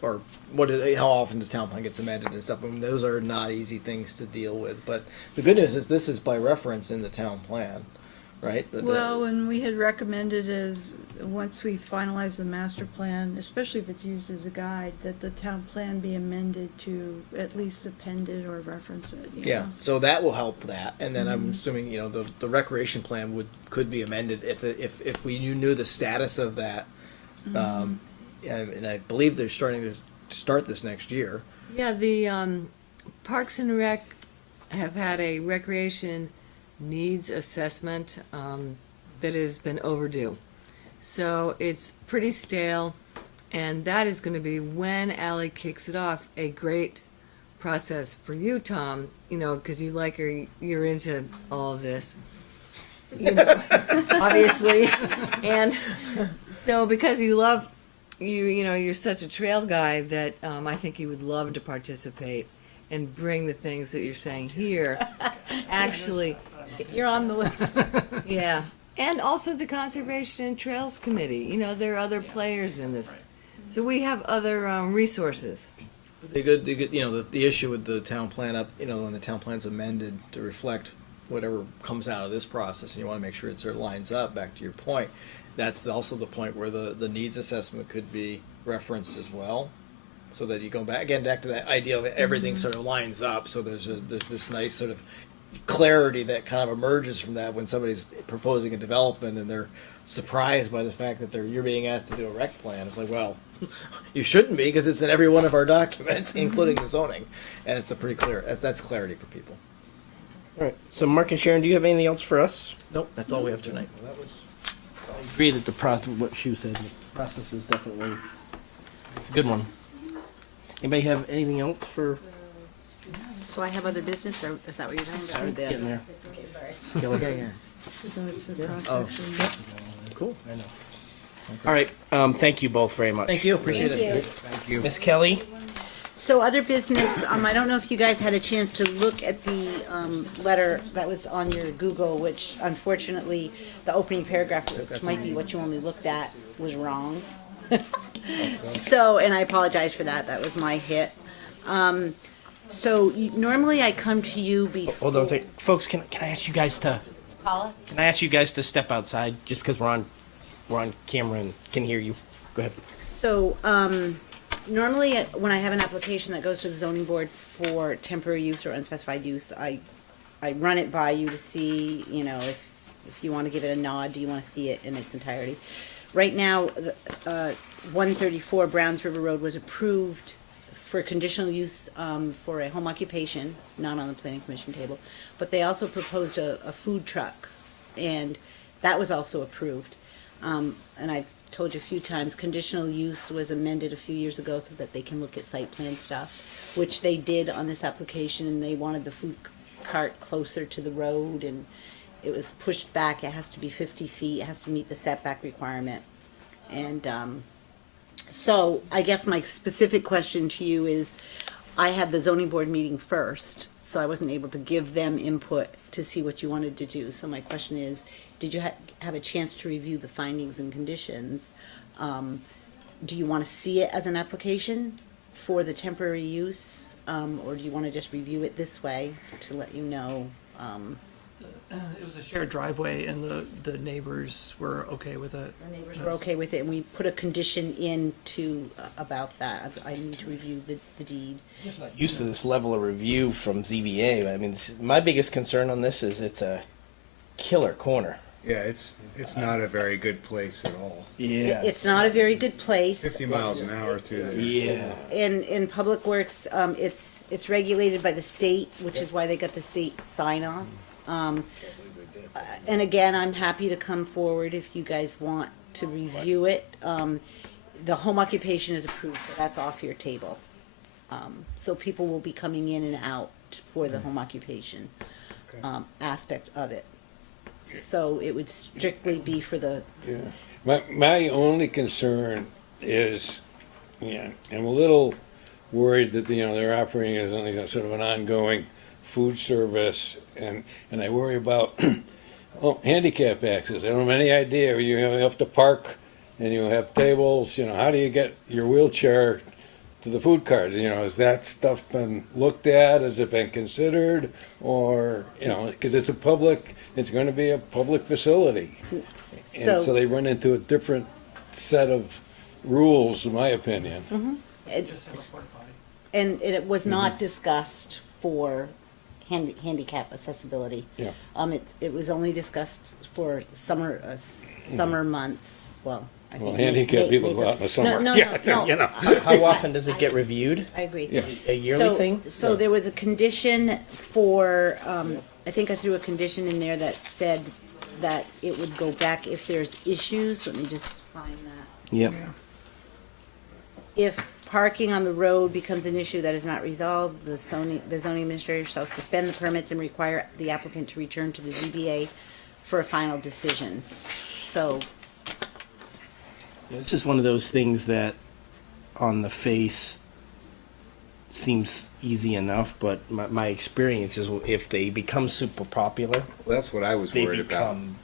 how often the town plan gets amended and stuff. I mean, those are not easy things to deal with. But the good news is this is by reference in the town plan, right? Well, and we had recommended is, once we finalize the master plan, especially if it's used as a guide, that the town plan be amended to at least append it or reference it. Yeah, so that will help that. And then I'm assuming, the recreation plan could be amended if we knew the status of that. And I believe they're starting to start this next year. Yeah, the Parks and Rec have had a recreation needs assessment that has been overdue. So it's pretty stale, and that is going to be, when Ally kicks it off, a great process for you, Tom, because you're into all of this. Obviously. And so because you love, you're such a trail guy that I think you would love to participate. and bring the things that you're saying here. Actually, You're on the list. yeah. And also the Conservation and Trails Committee. You know, there are other players in this. So we have other resources. The good, you know, the issue with the town plan up, you know, when the town plan's amended to reflect whatever comes out of this process, and you want to make sure it sort of lines up, back to your point, that's also the point where the needs assessment could be referenced as well, so that you go back to that idea of everything sort of lines up, so there's this nice sort of clarity that kind of emerges from that when somebody's proposing a development and they're surprised by the fact that you're being asked to do a rec plan. It's like, well, you shouldn't be, because it's in every one of our documents, including the zoning, and it's a pretty clear. That's clarity for people. All right. So, Mark and Sharon, do you have anything else for us? Nope, that's all we have tonight. Well, that was. I agree that the process, what Shu said, the process is definitely it's a good one. Anybody have anything else for? So I have other business, or is that what you're saying? Or It's this? getting there. Okay, sorry. Killer. So it's the Oh, cross-section. cool. I know. All right. Thank you both very much. Thank you, appreciate Thank it. you. Thank you. Miss Kelly. So other business, I don't know if you guys had a chance to look at the letter that was on your Google, which unfortunately, the opening paragraph, which might be what you only looked at, was wrong. So, and I apologize for that, that was my hit. Normally I come to you before. Hold on a second. Folks, can I ask you guys to Paula? can I ask you guys to step outside just because we're on camera and can hear you. Go ahead. So, normally, when I have an application that goes to the zoning board for temporary use or unspecified use, I run it by you to see, you know, if you want to give it a nod, do you want to see it in its entirety? Right now, 134 Browns River Road was approved for conditional use for a home occupation, not on the planning commission table, but they also proposed a food truck, and that was also approved. And I've told you a few times, conditional use was amended a few years ago so that they can look at site plan stuff, which they did on this application, and they wanted the food cart closer to the road, and it was pushed back. It has to be 50 feet, it has to meet the setback requirement. And so I guess my specific question to you is, I had the zoning board meeting first, so I wasn't able to give them input to see what you wanted to do. So my question is, did you have a chance to review the findings and conditions? Do you want to see it as an application for the temporary use? Or do you want to just review it this way to let you know? It was a shared driveway, and the neighbors were okay with it. The neighbors were okay with it, and we put a condition in about that. I need to review the deed. I'm just not used to this level of review from ZBA. I mean, my biggest concern on this is it's a killer corner. Yeah, it's not a very good place at all. Yeah. It's not a very good place. 50 miles an hour through there. Yeah. In Public Works, it's regulated by the state, which is why they got the state sign off. And again, I'm happy to come forward if you guys want to review it. The home occupation is approved, so that's off your table. So people will be coming in and out for the home occupation aspect of it. So it would strictly be for the, My only concern is, I'm a little worried that, they're operating as sort of an ongoing food service, and I worry about handicap access. I don't have any idea. You have to park, and you have tables. How do you get your wheelchair to the food cart? Has that stuff been looked at? Has it been considered? Or because it's going to be a public facility, and so they run into a different set of rules, in my opinion. and it was not discussed for handicap accessibility. Yeah. It was only discussed for summer months, well, I think. Well, handicapped people go out in the summer. No. How often does it get reviewed? I agree. Yeah. A yearly thing? So there was a condition for, I think I threw a condition in there that said that it would go back if there's issues. Let me just find that. Yep. If parking on the road becomes an issue that is not resolved, the zoning administrator shall suspend the permits and require the applicant to return to the ZBA for a final decision. So, This is one of those things that, on the face, seems easy enough, but my experience is if they become super popular, Well, that's what I was they worried about. become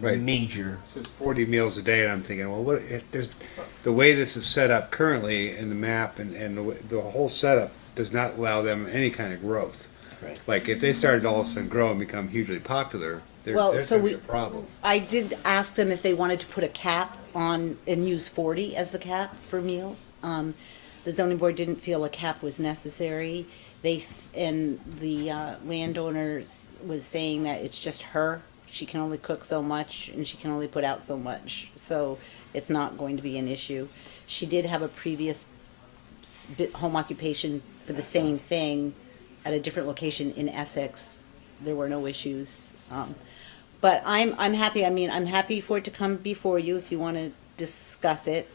Right. major. It says 40 meals a day, and I'm thinking, well, there's, the way this is set up currently in the map and the whole setup does not allow them any kind of growth. Right. Like, if they started to all of a sudden grow and become hugely popular, Well, there's so gonna be we- a problem. I did ask them if they wanted to put a cap on and use 40 as the cap for meals. The zoning board didn't feel a cap was necessary. And the landowners was saying that it's just her. She can only cook so much and she can only put out so much. So it's not going to be an issue. She did have a previous home occupation for the same thing at a different location in Essex. There were no issues. But I'm happy, I mean, I'm happy for it to come before you if you want to discuss it.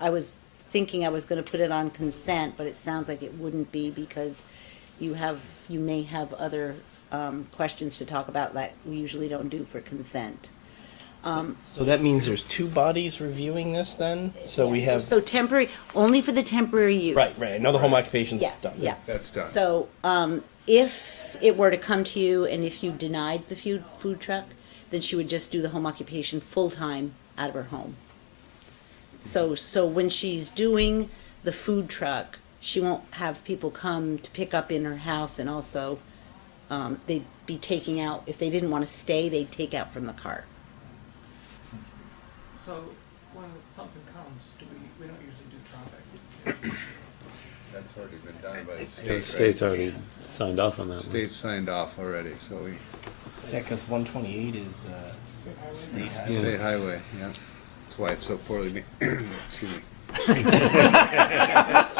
I was thinking I was going to put it on consent, but it sounds like it wouldn't be because you may have other questions to talk about that we usually don't do for consent. So that means there's two bodies reviewing this then? So we have, So temporary, only for the temporary use. right, I know the home occupation's Yes, done. yeah. That's done. So, if it were to come to you and if you denied the food truck, then she would just do the home occupation full-time out of her home. So when she's doing the food truck, she won't have people come to pick up in her house and also, they'd be taking out, if they didn't want to stay, they'd take out from the cart. So when something comes, we don't usually do traffic. That's already been done by the The state, right? state's already signed off on that one. State signed off already, so we, Is that because 128 is state highway? state highway, yeah. That's why it's so poorly excuse me.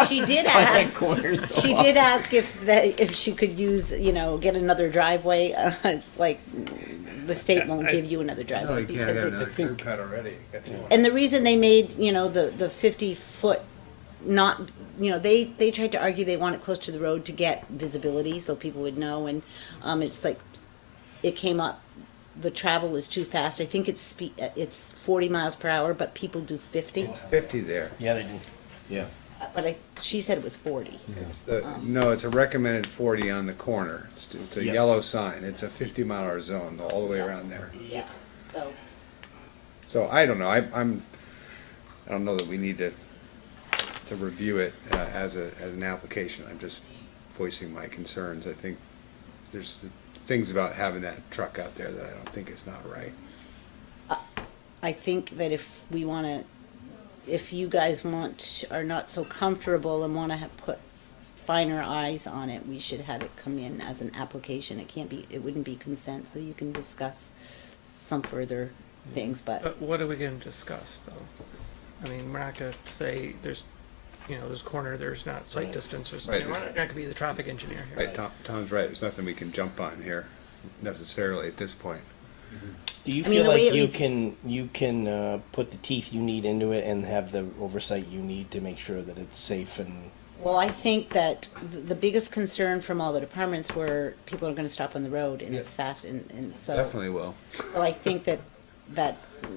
She did Why that ask, corner's so she did awesome. ask if she could use, get another driveway. It's like, the state won't give you another No, driveway you can't because have it's. another curb cut already. You got two. And the reason they made, the 50-foot, not, they tried to argue they want it close to the road to get visibility so people would know. And it's like, it came up, the travel is too fast. I think it's 40 miles per hour, but people do 50. It's 50 there. Yeah, they do. Yeah. But she said it was 40. It's no, it's a recommended 40 on the corner. It's a Yep. yellow sign. It's a 50-mile-hour zone all the way around there. Yeah. So. So I don't know. I don't know that we need to review it as an application. I'm just voicing my concerns. I think there's things about having that truck out there that I don't think is not right. I think that if you guys are not so comfortable and want to put finer eyes on it, we should have it come in as an application. It wouldn't be consent, so you can discuss some further things, but What are we gonna discuss, though? I mean, we're not gonna say there's corner, there's not sight distance or something. Right, We're there's- not gonna be the traffic engineer here. Right, Tom's right. There's nothing we can jump on here necessarily at this point. Do you I mean, feel the way like it you can put the teeth you need into it and have the oversight you need to make sure that it's safe and well, I think that the biggest concern from all the departments were people are going to stop on the road and it's fast and so. Definitely will. So I think that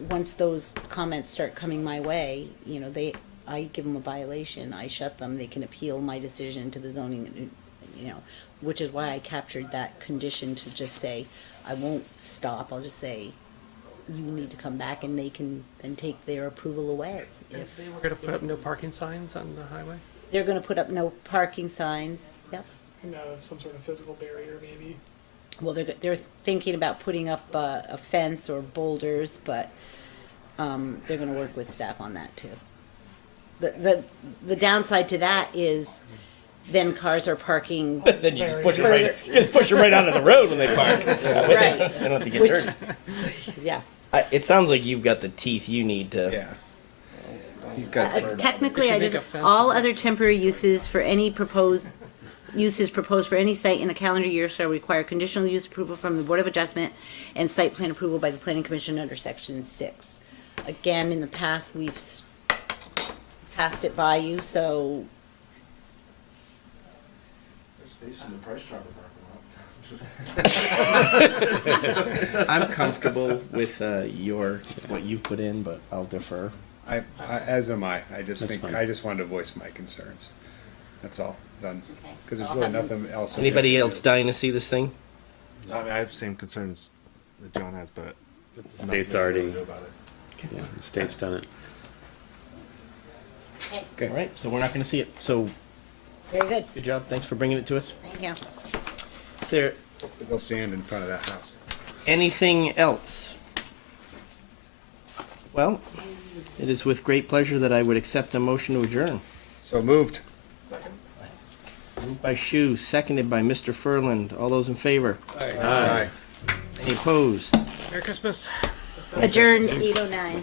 once those comments start coming my way, I give them a violation, I shut them, they can appeal my decision to the zoning, which is why I captured that condition to just say, I won't stop, I'll just say, you need to come back and they can then take their approval away. If they were gonna put up no parking signs on the highway? They're gonna put up no parking signs, yep. And some sort of physical barrier, maybe. Well, they're thinking about putting up a fence or boulders, but they're going to work with staff on that too. The downside to that is then cars are parking then you just push them right onto the road when they park. Yeah, right. They don't have to get Which, dirty. yeah. It sounds like you've got the teeth you need to. Yeah. You've got Technically, They I should just make a fence all and- other temporary uses for any proposed uses proposed for any site in a calendar year shall require conditional use approval from the Board of Adjustment and site plan approval by the Planning Commission under Section 6. Again, in the past, we've passed it by you, so There's space in the price chopper parking lot. I'm comfortable with what you've put in, but I'll defer. as am I. I just That's think fine. I just wanted to voice my concerns. That's all, done. Okay. Because there's I'll really have them- nothing else. Anybody else dying to see this thing? I mean, I have the same concerns that John has, but. The state's already, Do about it. yeah, the state's done it. All right, so we're not going to see it. So Very good, good job. Thanks for bringing it to us. thank you. Is there They'll sand in front of that house. anything else? Well, it is with great pleasure that I would accept a motion to adjourn. So moved. Moved by Shu, seconded by Mr. Furland. All those in favor? Aye. Any opposed? Merry Christmas. Adjourned 8:09.